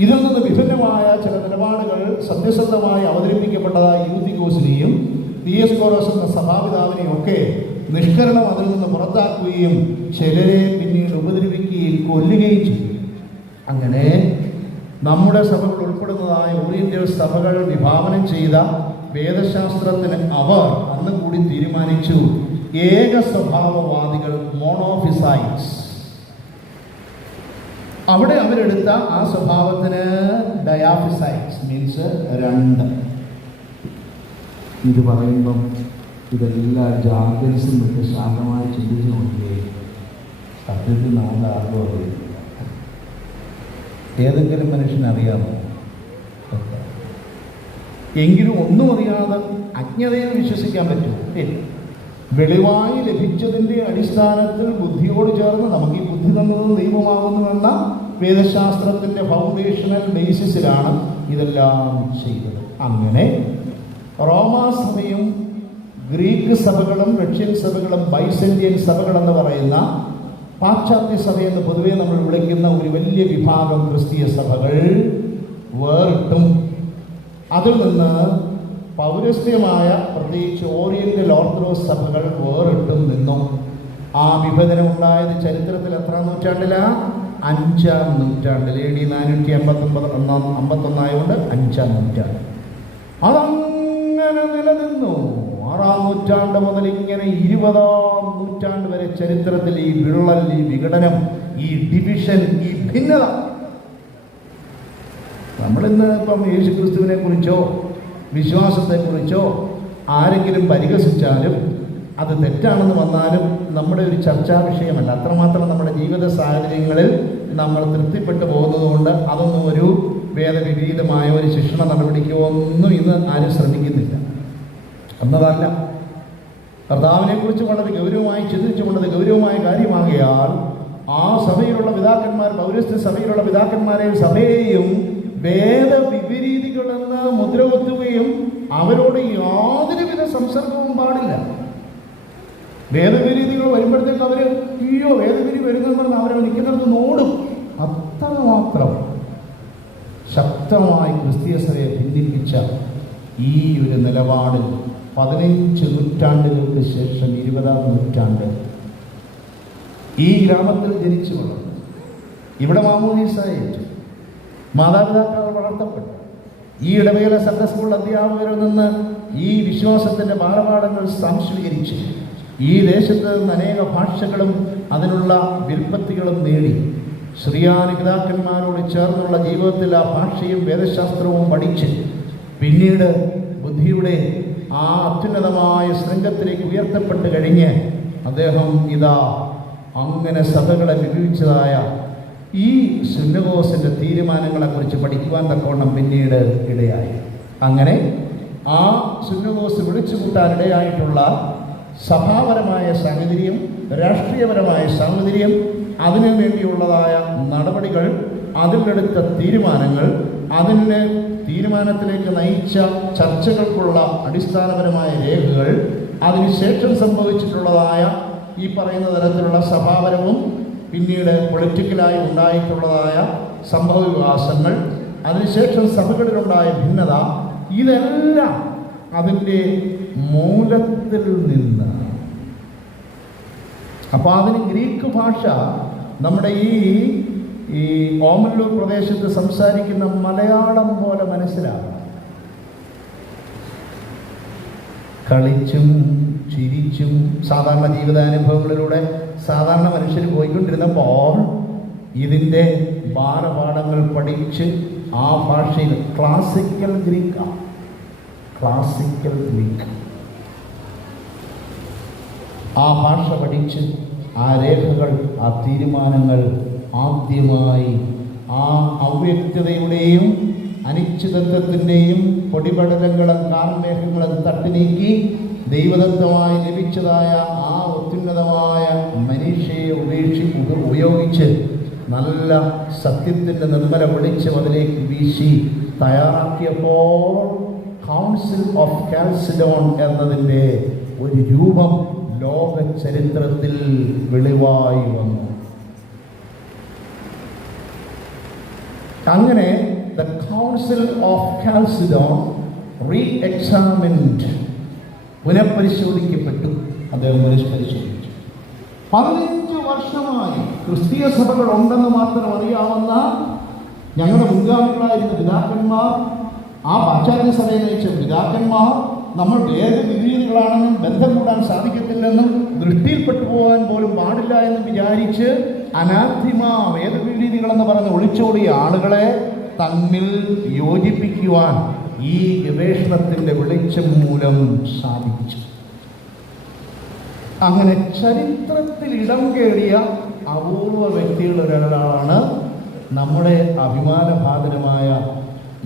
ഇതിൽ നിന്ന് വിഭിന്നമായ ചില നിലപാടുകൾ സത്യസന്ധമായി അവതരിപ്പിക്കപ്പെട്ടതായ യൂത്തിക്കോസിനെയും ദിയസ്കോറോസ് എന്ന സഭാപിതാവിനെയും ഒക്കെ നിഷ്കരണം അതിൽ നിന്ന് പുറത്താക്കുകയും ചിലരെ പിന്നീട് ഉപദ്രവിക്കുകയും കൊല്ലുകയും ചെയ്തു. അങ്ങനെ നമ്മുടെ സഭകൾ ഉൾപ്പെടുന്നതായ ഓറിയന്റൽ സഭകൾ വിഭാവനം ചെയ്ത വേദശാസ്ത്രത്തിന് അവർ അന്ന് കൂടി തീരുമാനിച്ചു ഏക സ്വഭാവവാദികൾ, മോണോഫിസൈറ്റ്സ്. അവിടെ അവരെടുത്ത ആ സ്വഭാവത്തിന് ഡയാഫിസൈറ്റ്സ് മീൻസ് രണ്ട്. ഇത് പറയുമ്പം ഇതെല്ലാം ജാർഗൻസും ഒക്കെ ശാന്തമായി ചിന്തിച്ചു നോക്കിയേ സത്യത്തിൽ നാളെ ആർക്കും അറിയില്ല. ഏതെങ്കിലും മനുഷ്യനറിയാമോ? എങ്കിലും ഒന്നും അറിയാതെ അജ്ഞതയിൽ വിശ്വസിക്കാൻ പറ്റുമോ? വെളിവായി ലഭിച്ചതിൻ്റെ അടിസ്ഥാനത്തിൽ ബുദ്ധിയോട് ചേർന്ന് നമുക്ക് ഈ ബുദ്ധി തന്നത് ദൈവമാകുന്നുവെന്ന വേദശാസ്ത്രത്തിൻ്റെ ഫൗണ്ടേഷണൽ ബേസിസിലാണ് ഇതെല്ലാം ചെയ്തത്. അങ്ങനെ റോമാസഭയും ഗ്രീക്ക് സഭകളും റഷ്യൻ സഭകളും ബൈസന്റിയൻ സഭകളെന്ന് പറയുന്ന പാശ്ചാത്യ സഭയെന്ന് പൊതുവെ നമ്മൾ വിളിക്കുന്ന ഒരു വലിയ വിഭാഗം ക്രിസ്തീയ സഭകൾ വേറിട്ടും അതിൽ നിന്ന് പൗരസ്ത്യമായ പ്രത്യേകിച്ച് ഓറിയന്റൽ ഓർത്തഡോക്സ് സഭകൾ വേറിട്ടും നിന്നും. ആ വിഭജനം ഉണ്ടായത് ചരിത്രത്തിൽ എത്രാം നൂറ്റാണ്ടിലാണ്? 5-ാം നൂറ്റാണ്ടിൽ. AD 451 ആയതുകൊണ്ട് 5-ാം നൂറ്റാണ്ട്. അതങ്ങനെ നിലനിന്നു. 6-ാം നൂറ്റാണ്ട് മുതൽ ഇങ്ങനെ 20-ാം നൂറ്റാണ്ട് വരെ ചരിത്രത്തിൽ ഈ വിള്ളൽ, ഈ വിഘടനം, ഈ ഡിവിഷൻ, ഈ ഭിന്നത. നമ്മളിന്ന് ഇപ്പം യേശുക്രിസ്തുവിനെ കുറിച്ചോ വിശ്വാസത്തെക്കുറിച്ചോ ആരെങ്കിലും പരിഹസിച്ചാലും അത് തെറ്റാണെന്ന് വന്നാലും നമ്മുടെ ഒരു ചർച്ചാ വിഷയമല്ല. അത്രമാത്രം നമ്മുടെ ജീവിത സാഹചര്യങ്ങളിൽ നമ്മൾ തൃപ്തിപ്പെട്ടു പോകുന്നതുകൊണ്ട് അതൊന്നും ഒരു വേദവിപരീതമായ ഒരു ശിക്ഷണ നടപടിക്കോ ഒന്നും ഇന്ന് ആരും ശ്രമിക്കുന്നില്ല എന്നതല്ല. കർത്താവിനെ കുറിച്ച് വളരെ ഗൗരവമായി ചിന്തിച്ചുകൊണ്ടത് ഗൗരവമായ കാര്യമാകിയാൽ ആ സഭയിലുള്ള പിതാക്കന്മാർ, പൗരസ്ത്യ സഭയിലുള്ള പിതാക്കന്മാരെയും സഭയെയും വേദവിപരീതികളെന്ന് മുദ്രകുത്തുകയും അവരോട് യാതൊരുവിധ സംസർഗവും പാടില്ല. വേദവിരീതികൾ വരുമ്പോഴത്തേക്ക് അവർ അയ്യോ വേദവിരി വരുന്നെന്ന് പറഞ്ഞാൽ അവരെ നിൽക്കുന്നിടത്ത് നോടും. അത്രമാത്രം ശക്തമായി ക്രിസ്തീയ സഭയെ ഭിന്നിപ്പിച്ച ഈ ഒരു നിലപാടിൽ 15 നൂറ്റാണ്ടുകൾക്ക് ശേഷം 20-ാം നൂറ്റാണ്ട് ഈ ഗ്രാമത്തിൽ ജനിച്ചു വളർന്നു, ഇവിടെ മാമോദീസായേറ്റു, മാതാപിതാക്കൾ വളർത്തപ്പെട്ടു, ഈ ഇടവേള സൺഡേ സ്കൂൾ അധ്യാപകരിൽ നിന്ന് ഈ വിശ്വാസത്തിൻ്റെ ബാലപാഠങ്ങൾ സംസ്വീകരിച്ച് ഈ ദേശത്ത് നിന്ന് അനേക ഭാഷകളും അതിനുള്ള വിൽപ്പത്തികളും നേടി ശ്രീയാനി പിതാക്കന്മാരോട് ചേർന്നുള്ള ജീവിതത്തിൽ ആ ഭാഷയും വേദശാസ്ത്രവും പഠിച്ച് പിന്നീട് ബുദ്ധിയുടെ ആ അത്യുന്നതമായ ശൃംഗത്തിലേക്ക് ഉയർത്തപ്പെട്ട് കഴിഞ്ഞ് അദ്ദേഹം ഇതാ അങ്ങനെ സഭകളെ വിഭജിച്ചതായ ഈ സുന്നകോസിൻ്റെ തീരുമാനങ്ങളെക്കുറിച്ച് പഠിക്കുവാൻ തക്കവണ്ണം പിന്നീട് ഇടയായി. അങ്ങനെ ആ സുന്നകോസ് വിളിച്ചു കൂട്ടാനിടയായിട്ടുള്ള സഭാപരമായ സാഹചര്യം, രാഷ്ട്രീയപരമായ സാഹചര്യം, അതിനു വേണ്ടിയുള്ളതായ നടപടികൾ, അതിലെടുത്ത തീരുമാനങ്ങൾ, അതിൻ്റെ തീരുമാനത്തിലേക്ക് നയിച്ച ചർച്ചകൾക്കുള്ള അടിസ്ഥാനപരമായ രേഖകൾ, അതിനുശേഷം സംഭവിച്ചിട്ടുള്ളതായ ഈ പറയുന്ന തരത്തിലുള്ള സഭാപരവും പിന്നീട് പൊളിറ്റിക്കലായി ഉണ്ടായിട്ടുള്ളതായ സംഭവ വികാസങ്ങൾ, അതിനുശേഷം സഭകളിലുണ്ടായ ഭിന്നത, ഇതെല്ലാം അതിൻ്റെ മൂലത്തിൽ നിന്ന്. അപ്പോൾ അതിന് ഗ്രീക്ക് ഭാഷ നമ്മുടെ ഈ ഓമല്ലൂർ പ്രദേശത്ത് സംസാരിക്കുന്ന മലയാളം പോലെ മനസ്സിലാകും. കളിച്ചും ചിരിച്ചും സാധാരണ ജീവിതാനുഭവങ്ങളിലൂടെ സാധാരണ മനുഷ്യർ പോയിക്കൊണ്ടിരുന്നപ്പോൾ ഇതിൻ്റെ ബാലപാഠങ്ങൾ പഠിച്ച് ആ ഭാഷയിൽ ക്ലാസിക്കൽ ഗ്രീക്ക് ആ ഭാഷ പഠിച്ച് ആ രേഖകൾ, ആ തീരുമാനങ്ങൾ ആദ്യമായി ആ അവ്യക്തതയുടെയും അനിശ്ചിതത്വത്തിൻ്റെയും പൊടിപടലങ്ങളും കാർമേഘങ്ങളും തട്ടി നീക്കി ദൈവദത്തമായി ലഭിച്ചതായ ആ അത്യുന്നതമായ മനുഷ്യയെ ഉപയോഗിച്ച് നല്ല സത്യത്തിൻ്റെ നിർമ്മല വെളിച്ചം അതിലേക്ക് വീശി തയ്യാറാക്കിയപ്പോൾ കൗൺസിൽ ഓഫ് കാൽസിഡോൺ എന്നതിൻ്റെ ഒരു രൂപം ലോക ചരിത്രത്തിൽ വെളിവായി വന്നു. അങ്ങനെ ദ കൗൺസിൽ ഓഫ് കാൽസിഡോൺ റീഎക്സാമിൻഡ്, പുനഃപരിശോധിക്കപ്പെട്ടു. അദ്ദേഹം പുനഃപരിശോധിച്ചു. 15 വർഷമായി ക്രിസ്തീയ സഭകൾ ഉണ്ടെന്ന് മാത്രം അറിയാവുന്ന ഞങ്ങളുടെ മുൻഗാമികളായിരുന്ന പിതാക്കന്മാർ, ആ പാശ്ചാത്യ സഭയെ നയിച്ച പിതാക്കന്മാർ, നമ്മൾ വേദവിപരീതികളാണെന്നും ബന്ധം കൂടാൻ സാധിക്കത്തില്ലെന്നും ദൃഷ്ടിയിൽപ്പെട്ടു പോകാൻ പോലും പാടില്ല എന്നും വിചാരിച്ച് അനാഥിമ വേദവിപരീതികളെന്ന് പറഞ്ഞ് ഒളിച്ചോടിയ ആളുകളെ തമ്മിൽ യോജിപ്പിക്കുവാൻ ഈ ഗവേഷണത്തിൻ്റെ വെളിച്ചം മൂലം സാധിച്ചു. അങ്ങനെ ചരിത്രത്തിൽ ഇടം കേറിയ അപൂർവ വ്യക്തികളൊരാളാണ് നമ്മുടെ അഭിമാനഭാജനമായ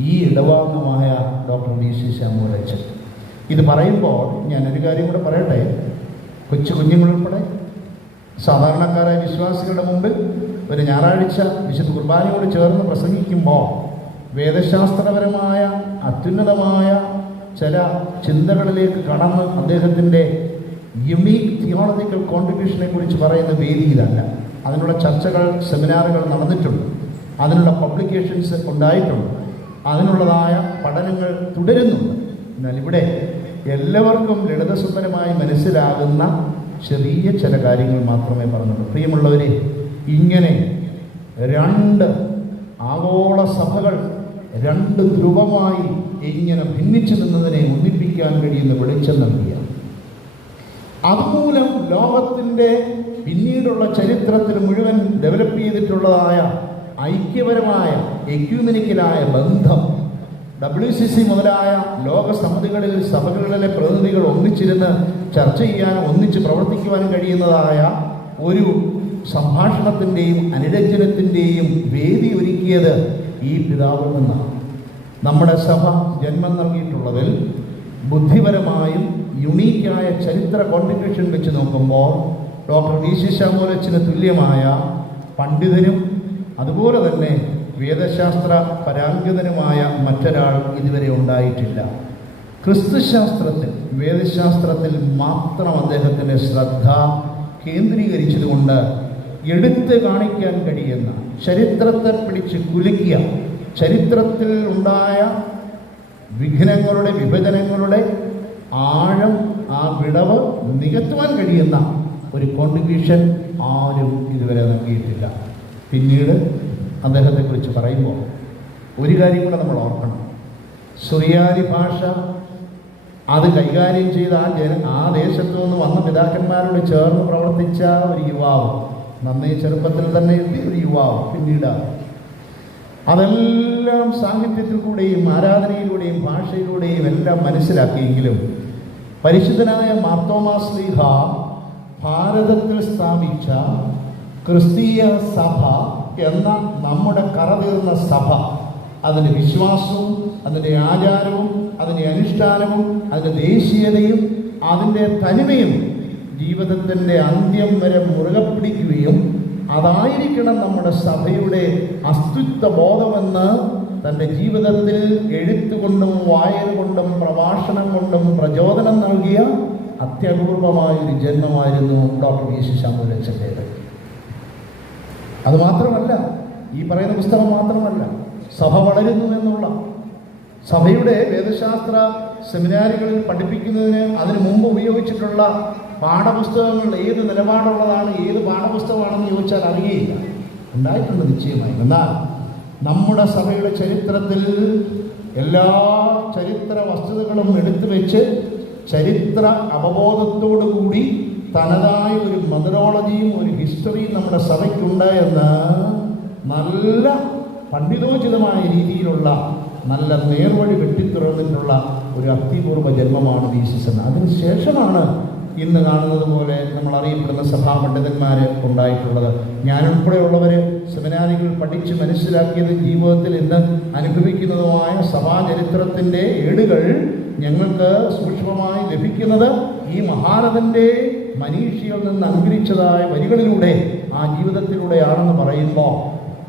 ഈ ഇടവാംഗമായ ഡോക്ടർ വി സി സാമുവൽ അച്ഛൻ. ഇത് പറയുമ്പോൾ ഞാനൊരു കാര്യം കൂടെ പറയട്ടെ. കൊച്ചു കുഞ്ഞുങ്ങളുൾപ്പെടെ സാധാരണക്കാരായ വിശ്വാസികളുടെ മുമ്പിൽ ഒരു ഞായറാഴ്ച വിശുദ്ധ കുർബാനയോട് ചേർന്ന് പ്രസംഗിക്കുമ്പോൾ വേദശാസ്ത്രപരമായ അത്യുന്നതമായ ചില ചിന്തകളിലേക്ക് കടന്ന് അദ്ദേഹത്തിൻ്റെ യുണീക്ക് തിയോളജിക്കൽ കോൺട്രിബ്യൂഷനെ കുറിച്ച് പറയുന്ന വേദിയിലല്ല. അതിനുള്ള ചർച്ചകൾ, സെമിനാറുകൾ നടന്നിട്ടുണ്ട്, അതിനുള്ള പബ്ലിക്കേഷൻസ് ഉണ്ടായിട്ടുണ്ട്, അതിനുള്ളതായ പഠനങ്ങൾ തുടരുന്നുണ്ട്. എന്നാൽ ഇവിടെ എല്ലാവർക്കും ലളിതസുന്ദരമായി മനസ്സിലാകുന്ന ചെറിയ ചില കാര്യങ്ങൾ മാത്രമേ പറഞ്ഞുള്ളൂ. പ്രിയമുള്ളവരെ, ഇങ്ങനെ 2 ആഗോള സഭകൾ 2 ധ്രുവമായി ഇങ്ങനെ ഭിന്നിച്ചു നിന്നതിനെ ഒന്നിപ്പിക്കാൻ കഴിയുന്ന വെളിച്ചം നൽകിയ, അതുമൂലം ലോകത്തിൻ്റെ പിന്നീടുള്ള ചരിത്രത്തിൽ മുഴുവൻ ഡെവലപ്പ് ചെയ്തിട്ടുള്ളതായ ഐക്യപരമായ എക്യൂമെനിക്കലായ ബന്ധം, WCC മുതലായ ലോകസമിതികളിൽ സഭകളിലെ പ്രതിനിധികൾ ഒന്നിച്ചിരുന്ന് ചർച്ച ചെയ്യാനും ഒന്നിച്ച് പ്രവർത്തിക്കുവാനും കഴിയുന്നതായ ഒരു സംഭാഷണത്തിൻ്റെയും അനുരഞ്ജനത്തിൻ്റെയും വേദി ഒരുക്കിയത് ഈ പിതാവിൽ നിന്നാണ്. നമ്മുടെ സഭ ജന്മം നൽകിയിട്ടുള്ളതിൽ ബുദ്ധിപരമായും യുണീക്കായ ചരിത്ര കോൺട്രിബ്യൂഷൻ വെച്ച് നോക്കുമ്പോൾ ഡോക്ടർ വി സി സാമുവൽ അച്ഛന് തുല്യമായ പണ്ഡിതനും അതുപോലെ തന്നെ വേദശാസ്ത്ര പരാംഗതനുമായ മറ്റൊരാൾ ഇതുവരെ ഉണ്ടായിട്ടില്ല. ക്രിസ്തുശാസ്ത്രത്തിൽ, വേദശാസ്ത്രത്തിൽ മാത്രം അദ്ദേഹത്തിൻ്റെ ശ്രദ്ധ കേന്ദ്രീകരിച്ചതുകൊണ്ട് എടുത്ത് കാണിക്കാൻ കഴിയുന്ന, ചരിത്രത്തെ പിടിച്ച് കുലുക്കിയ, ചരിത്രത്തിൽ ഉണ്ടായ വിഘ്നങ്ങളുടെ, വിഭജനങ്ങളുടെ ആഴം, ആ വിടവ് നികത്തുവാൻ കഴിയുന്ന ഒരു കോൺട്രിബ്യൂഷൻ ആരും ഇതുവരെ നൽകിയിട്ടില്ല. പിന്നീട് അദ്ദേഹത്തെക്കുറിച്ച് പറയുമ്പോൾ ഒരു കാര്യം കൂടെ നമ്മൾ ഓർക്കണം. സുറിയാനി ഭാഷ അത് കൈകാര്യം ചെയ്ത ആ ദേശത്തു നിന്ന് വന്ന പിതാക്കന്മാരോട് ചേർന്ന് പ്രവർത്തിച്ച ഒരു യുവാവ്, നന്നേ ചെറുപ്പത്തിൽ തന്നെ എത്തിയ ഒരു യുവാവ്, പിന്നീട് അതെല്ലാം സാഹിത്യത്തിൽ കൂടെയും ആരാധനയിലൂടെയും ഭാഷയിലൂടെയും എല്ലാം മനസ്സിലാക്കിയെങ്കിലും പരിശുദ്ധനായ മാർത്തോമാ ശ്ലീഹ ഭാരതത്തിൽ സ്ഥാപിച്ച ക്രിസ്തീയ സഭ എന്ന നമ്മുടെ കറതീർന്ന സഭ, അതിൻ്റെ വിശ്വാസവും അതിൻ്റെ ആചാരവും അതിൻ്റെ അനുഷ്ഠാനവും അതിൻ്റെ ദേശീയതയും അതിൻ്റെ തനിമയും ജീവിതത്തിൻ്റെ അന്ത്യം വരെ മുറുകെ പിടിക്കുകയും അതായിരിക്കണം നമ്മുടെ സഭയുടെ അസ്തിത്വ ബോധമെന്ന് തൻ്റെ ജീവിതത്തിൽ എഴുത്തുകൊണ്ടും വായന കൊണ്ടും പ്രഭാഷണം കൊണ്ടും പ്രചോദനം നൽകിയ അത്യപൂർവമായൊരു ജന്മമായിരുന്നു ഡോക്ടർ വി സി സാമുവൽ അച്ഛൻ്റേത്. അതുമാത്രമല്ല, ഈ പറയുന്ന പുസ്തകം മാത്രമല്ല, സഭ വളരുന്നു എന്നുള്ള, സഭയുടെ വേദശാസ്ത്ര സെമിനാരികളിൽ പഠിപ്പിക്കുന്നതിന് അതിനു മുമ്പ് ഉപയോഗിച്ചിട്ടുള്ള പാഠപുസ്തകങ്ങൾ ഏത് നിലപാടുള്ളതാണ്, ഏത് പാഠപുസ്തകമാണെന്ന് ചോദിച്ചാൽ അറിയുകയില്ല. ഉണ്ടായിട്ടുണ്ട് നിശ്ചയമായി. എന്നാൽ നമ്മുടെ സഭയുടെ ചരിത്രത്തിൽ എല്ലാ ചരിത്ര വസ്തുതകളും എടുത്തു വെച്ച് ചരിത്ര അവബോധത്തോടു കൂടി തനതായ ഒരു മെത്തഡോളജിയും ഒരു ഹിസ്റ്ററിയും നമ്മുടെ സഭയ്ക്കുണ്ട് എന്ന് നല്ല പണ്ഡിതോചിതമായ രീതിയിലുള്ള നല്ല നേർവഴി വെട്ടിത്തുറന്നിട്ടുള്ള ഒരു അത്യപൂർവ ജന്മമാണ് VCSN. അതിനുശേഷമാണ് ഇന്ന് കാണുന്നത് പോലെ നമ്മൾ അറിയപ്പെടുന്ന സഭാ പണ്ഡിതന്മാർ ഉണ്ടായിട്ടുള്ളത്. ഞാനുൾപ്പെടെയുള്ളവർ സെമിനാരികൾ പഠിച്ച് മനസ്സിലാക്കിയത് ജീവിതത്തിൽ ഇന്ന് അനുഭവിക്കുന്നതുമായ സഭാചരിത്രത്തിൻ്റെ ഏടുകൾ ഞങ്ങൾക്ക് സൂക്ഷ്മമായി ലഭിക്കുന്നത് ഈ മഹാരഥൻ്റെ മനീഷിയിൽ നിന്ന് അനുഗ്രഹിച്ചതായ വരികളിലൂടെ ആ ജീവിതത്തിലൂടെയാണെന്ന് പറയുമ്പോൾ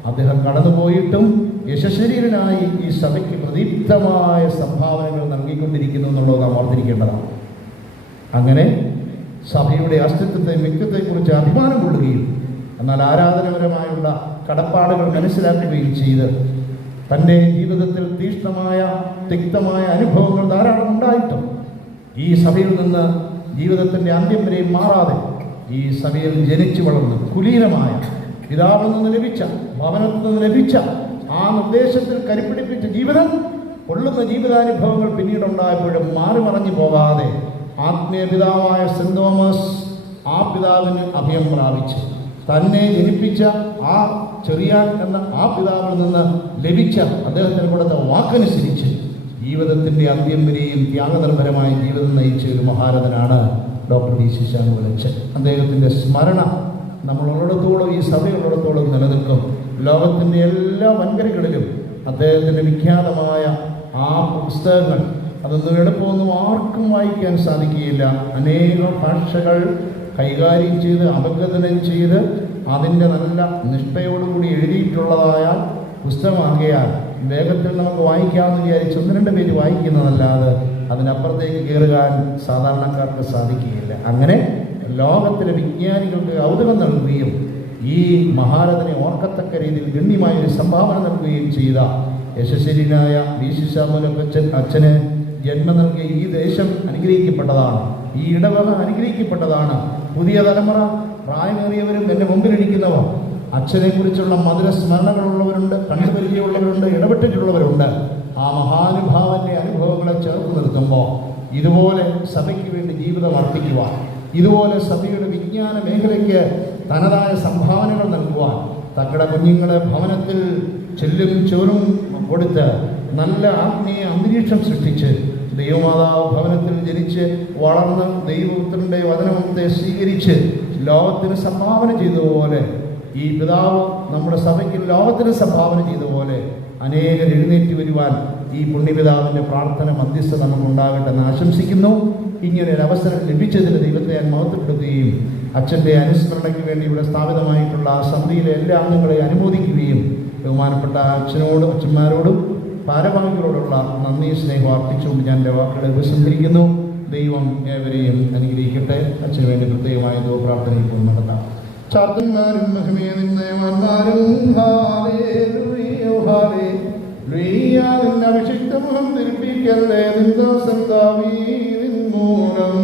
അദ്ദേഹം കടന്നുപോയിട്ടും യശശരീരനായി ഈ സഭയ്ക്ക് പ്രദീപ്തമായ സംഭാവനകൾ നൽകിക്കൊണ്ടിരിക്കുന്നു എന്നുള്ളത് നാം ഓർത്തിരിക്കേണ്ടതാണ്. അങ്ങനെ സഭയുടെ അസ്തിത്വത്തെ വ്യക്തിത്വത്തെക്കുറിച്ച് അഭിമാനം കൊള്ളുകയും എന്നാൽ ആരാധനപരമായുള്ള കടപ്പാടുകൾ മനസ്സിലാക്കുകയും ചെയ്ത് തൻ്റെ ജീവിതത്തിൽ തീക്ഷ്ണമായ തിക്തമായ അനുഭവങ്ങൾ ധാരാളം ഉണ്ടായിട്ടും ഈ സഭയിൽ നിന്ന് ജീവിതത്തിൻ്റെ അന്ത്യം വരെയും മാറാതെ ഈ സഭയിൽ ജനിച്ചു വളർന്ന് കുലീനമായ പിതാവിൽ നിന്ന് ലഭിച്ച ഭവനത്തിൽ നിന്ന് ലഭിച്ച ആ നിർദ്ദേശത്തിൽ കരുപ്പിടിപ്പിച്ച ജീവിതം കൊള്ളുന്ന ജീവിതാനുഭവങ്ങൾ പിന്നീടുണ്ടായപ്പോഴും മാറി മറഞ്ഞു പോകാതെ ആത്മീയ പിതാവായ സെന്റ് തോമസ് ആ പിതാവിന് അഭയം പ്രാപിച്ച് തന്നെ ജനിപ്പിച്ച ആ ചെറിയാൻ എന്ന ആ പിതാവിൽ നിന്ന് ലഭിച്ച അദ്ദേഹത്തിന് കൊടുത്ത വാക്കനുസരിച്ച് ജീവിതത്തിൻ്റെ അന്ത്യം വരെയും ത്യാഗനിർഭരമായ ജീവിതം നയിച്ച ഒരു മഹാരഥനാണ് ഡോക്ടർ DC ശാമുവൽ അച്ഛൻ. അദ്ദേഹത്തിൻ്റെ സ്മരണ നമ്മളുള്ളിടത്തോളം ഈ സഭയുള്ളിടത്തോളം നിലനിൽക്കും. ലോകത്തിൻ്റെ എല്ലാ വൻകരകളിലും അദ്ദേഹത്തിൻ്റെ വിഖ്യാതമായ ആ പുസ്തകങ്ങൾ അതൊന്നും എളുപ്പമൊന്നും ആർക്കും വായിക്കാൻ സാധിക്കുകയില്ല. അനേക ഭാഷകൾ കൈകാര്യം ചെയ്ത് അപഗ്രഥനം ചെയ്ത് അതിൻ്റെ നല്ല നിഷ്ഠയോടുകൂടി എഴുതിയിട്ടുള്ളതായ പുസ്തകമാകിയാൽ വേഗത്തിൽ നമുക്ക് വായിക്കാമെന്ന് വിചാരിച്ച് 1-2 പേജ് വായിക്കുന്നതല്ലാതെ അതിനപ്പുറത്തേക്ക് കയറുവാൻ സാധാരണക്കാർക്ക് സാധിക്കുകയില്ല. അങ്ങനെ ലോകത്തിലെ വിജ്ഞാനികൾക്ക് കൗതുകം നൽകുകയും ഈ മഹാരഥനെ ഓർക്കത്തക്ക രീതിയിൽ ഗണ്യമായൊരു സംഭാവന നൽകുകയും ചെയ്ത യശസ്വരീനായ VC ശാമുവൽ അച്ഛന് ജന്മം നൽകിയ ഈ ദേശം അനുഗ്രഹിക്കപ്പെട്ടതാണ്. ഈ ഇടവക അനുഗ്രഹിക്കപ്പെട്ടതാണ്. പുതിയ തലമുറ പ്രായമേറിയവരും എൻ്റെ മുമ്പിലിരിക്കുന്നവർ അച്ഛനെക്കുറിച്ചുള്ള മധുര സ്മരണകളുള്ളവരുണ്ട്, കണ്ടുപരിചയമുള്ളവരുണ്ട്, ഇടപെട്ടിട്ടുള്ളവരുണ്ട്. ആ മഹാനുഭാവൻ്റെ അനുഭവങ്ങളെ ചേർത്ത് നിർത്തുമ്പോൾ ഇതുപോലെ സഭയ്ക്ക് വേണ്ടി ജീവിതം അർപ്പിക്കുവാൻ, ഇതുപോലെ സഭയുടെ വിജ്ഞാന മേഖലയ്ക്ക് തനതായ സംഭാവനകൾ നൽകുവാൻ, തങ്ങളുടെ കുഞ്ഞുങ്ങളെ ഭവനത്തിൽ ചെല്ലും ചോറും കൊടുത്ത് നല്ല ആത്മീയ അന്തരീക്ഷം സൃഷ്ടിച്ച് ദൈവമാതാവ് ഭവനത്തിൽ ജനിച്ച് വളർന്ന് ദൈവപുത്രൻ്റെ വചനത്തെ സ്വീകരിച്ച് ലോകത്തിന് സംഭാവന ചെയ്തതുപോലെ ഈ പിതാവ് നമ്മുടെ സഭയ്ക്ക് ലോകത്തിന് സംഭാവന ചെയ്തതുപോലെ അനേകർ എഴുന്നേറ്റ് വരുവാൻ ഈ പുണ്യപിതാവിൻ്റെ പ്രാർത്ഥന മധ്യസ്ഥ നമുക്കുണ്ടാകട്ടെ എന്ന് ആശംസിക്കുന്നു. ഇങ്ങനെ ഒരു അവസരം ലഭിച്ചതിൽ ദൈവത്തെ ഞാൻ മഹത്വപ്പെടുത്തുകയും അച്ഛൻ്റെ അനുസ്മരണയ്ക്ക് വേണ്ടി ഇവിടെ സ്ഥാപിതമായിട്ടുള്ള ആ സമിതിയിലെ എല്ലാ അംഗങ്ങളെയും അനുമോദിക്കുകയും ബഹുമാനപ്പെട്ട അച്ഛനോടും അച്ഛന്മാരോടും ഭാരവാഹികളോടുള്ള നന്ദി സ്നേഹം അർപ്പിച്ചുകൊണ്ട് ഞാൻ എൻ്റെ വാക്കുകളെ ഉപസംഹരിക്കുന്നു. ദൈവം ഏവരെയും അനുഗ്രഹിക്കട്ടെ. അച്ഛന് വേണ്ടി പ്രത്യേകമായ പ്രാർത്ഥന ഇപ്പോൾ നടത്താം. ചാർത്തന്മാരും മഹിമയെ നിന്നയവാന്മാരും അഭിഷിക്ത മുഖം തിരുപ്പിക്കല്ലേ നിന്ദാസൻ ദാവീദിൻ മൂലം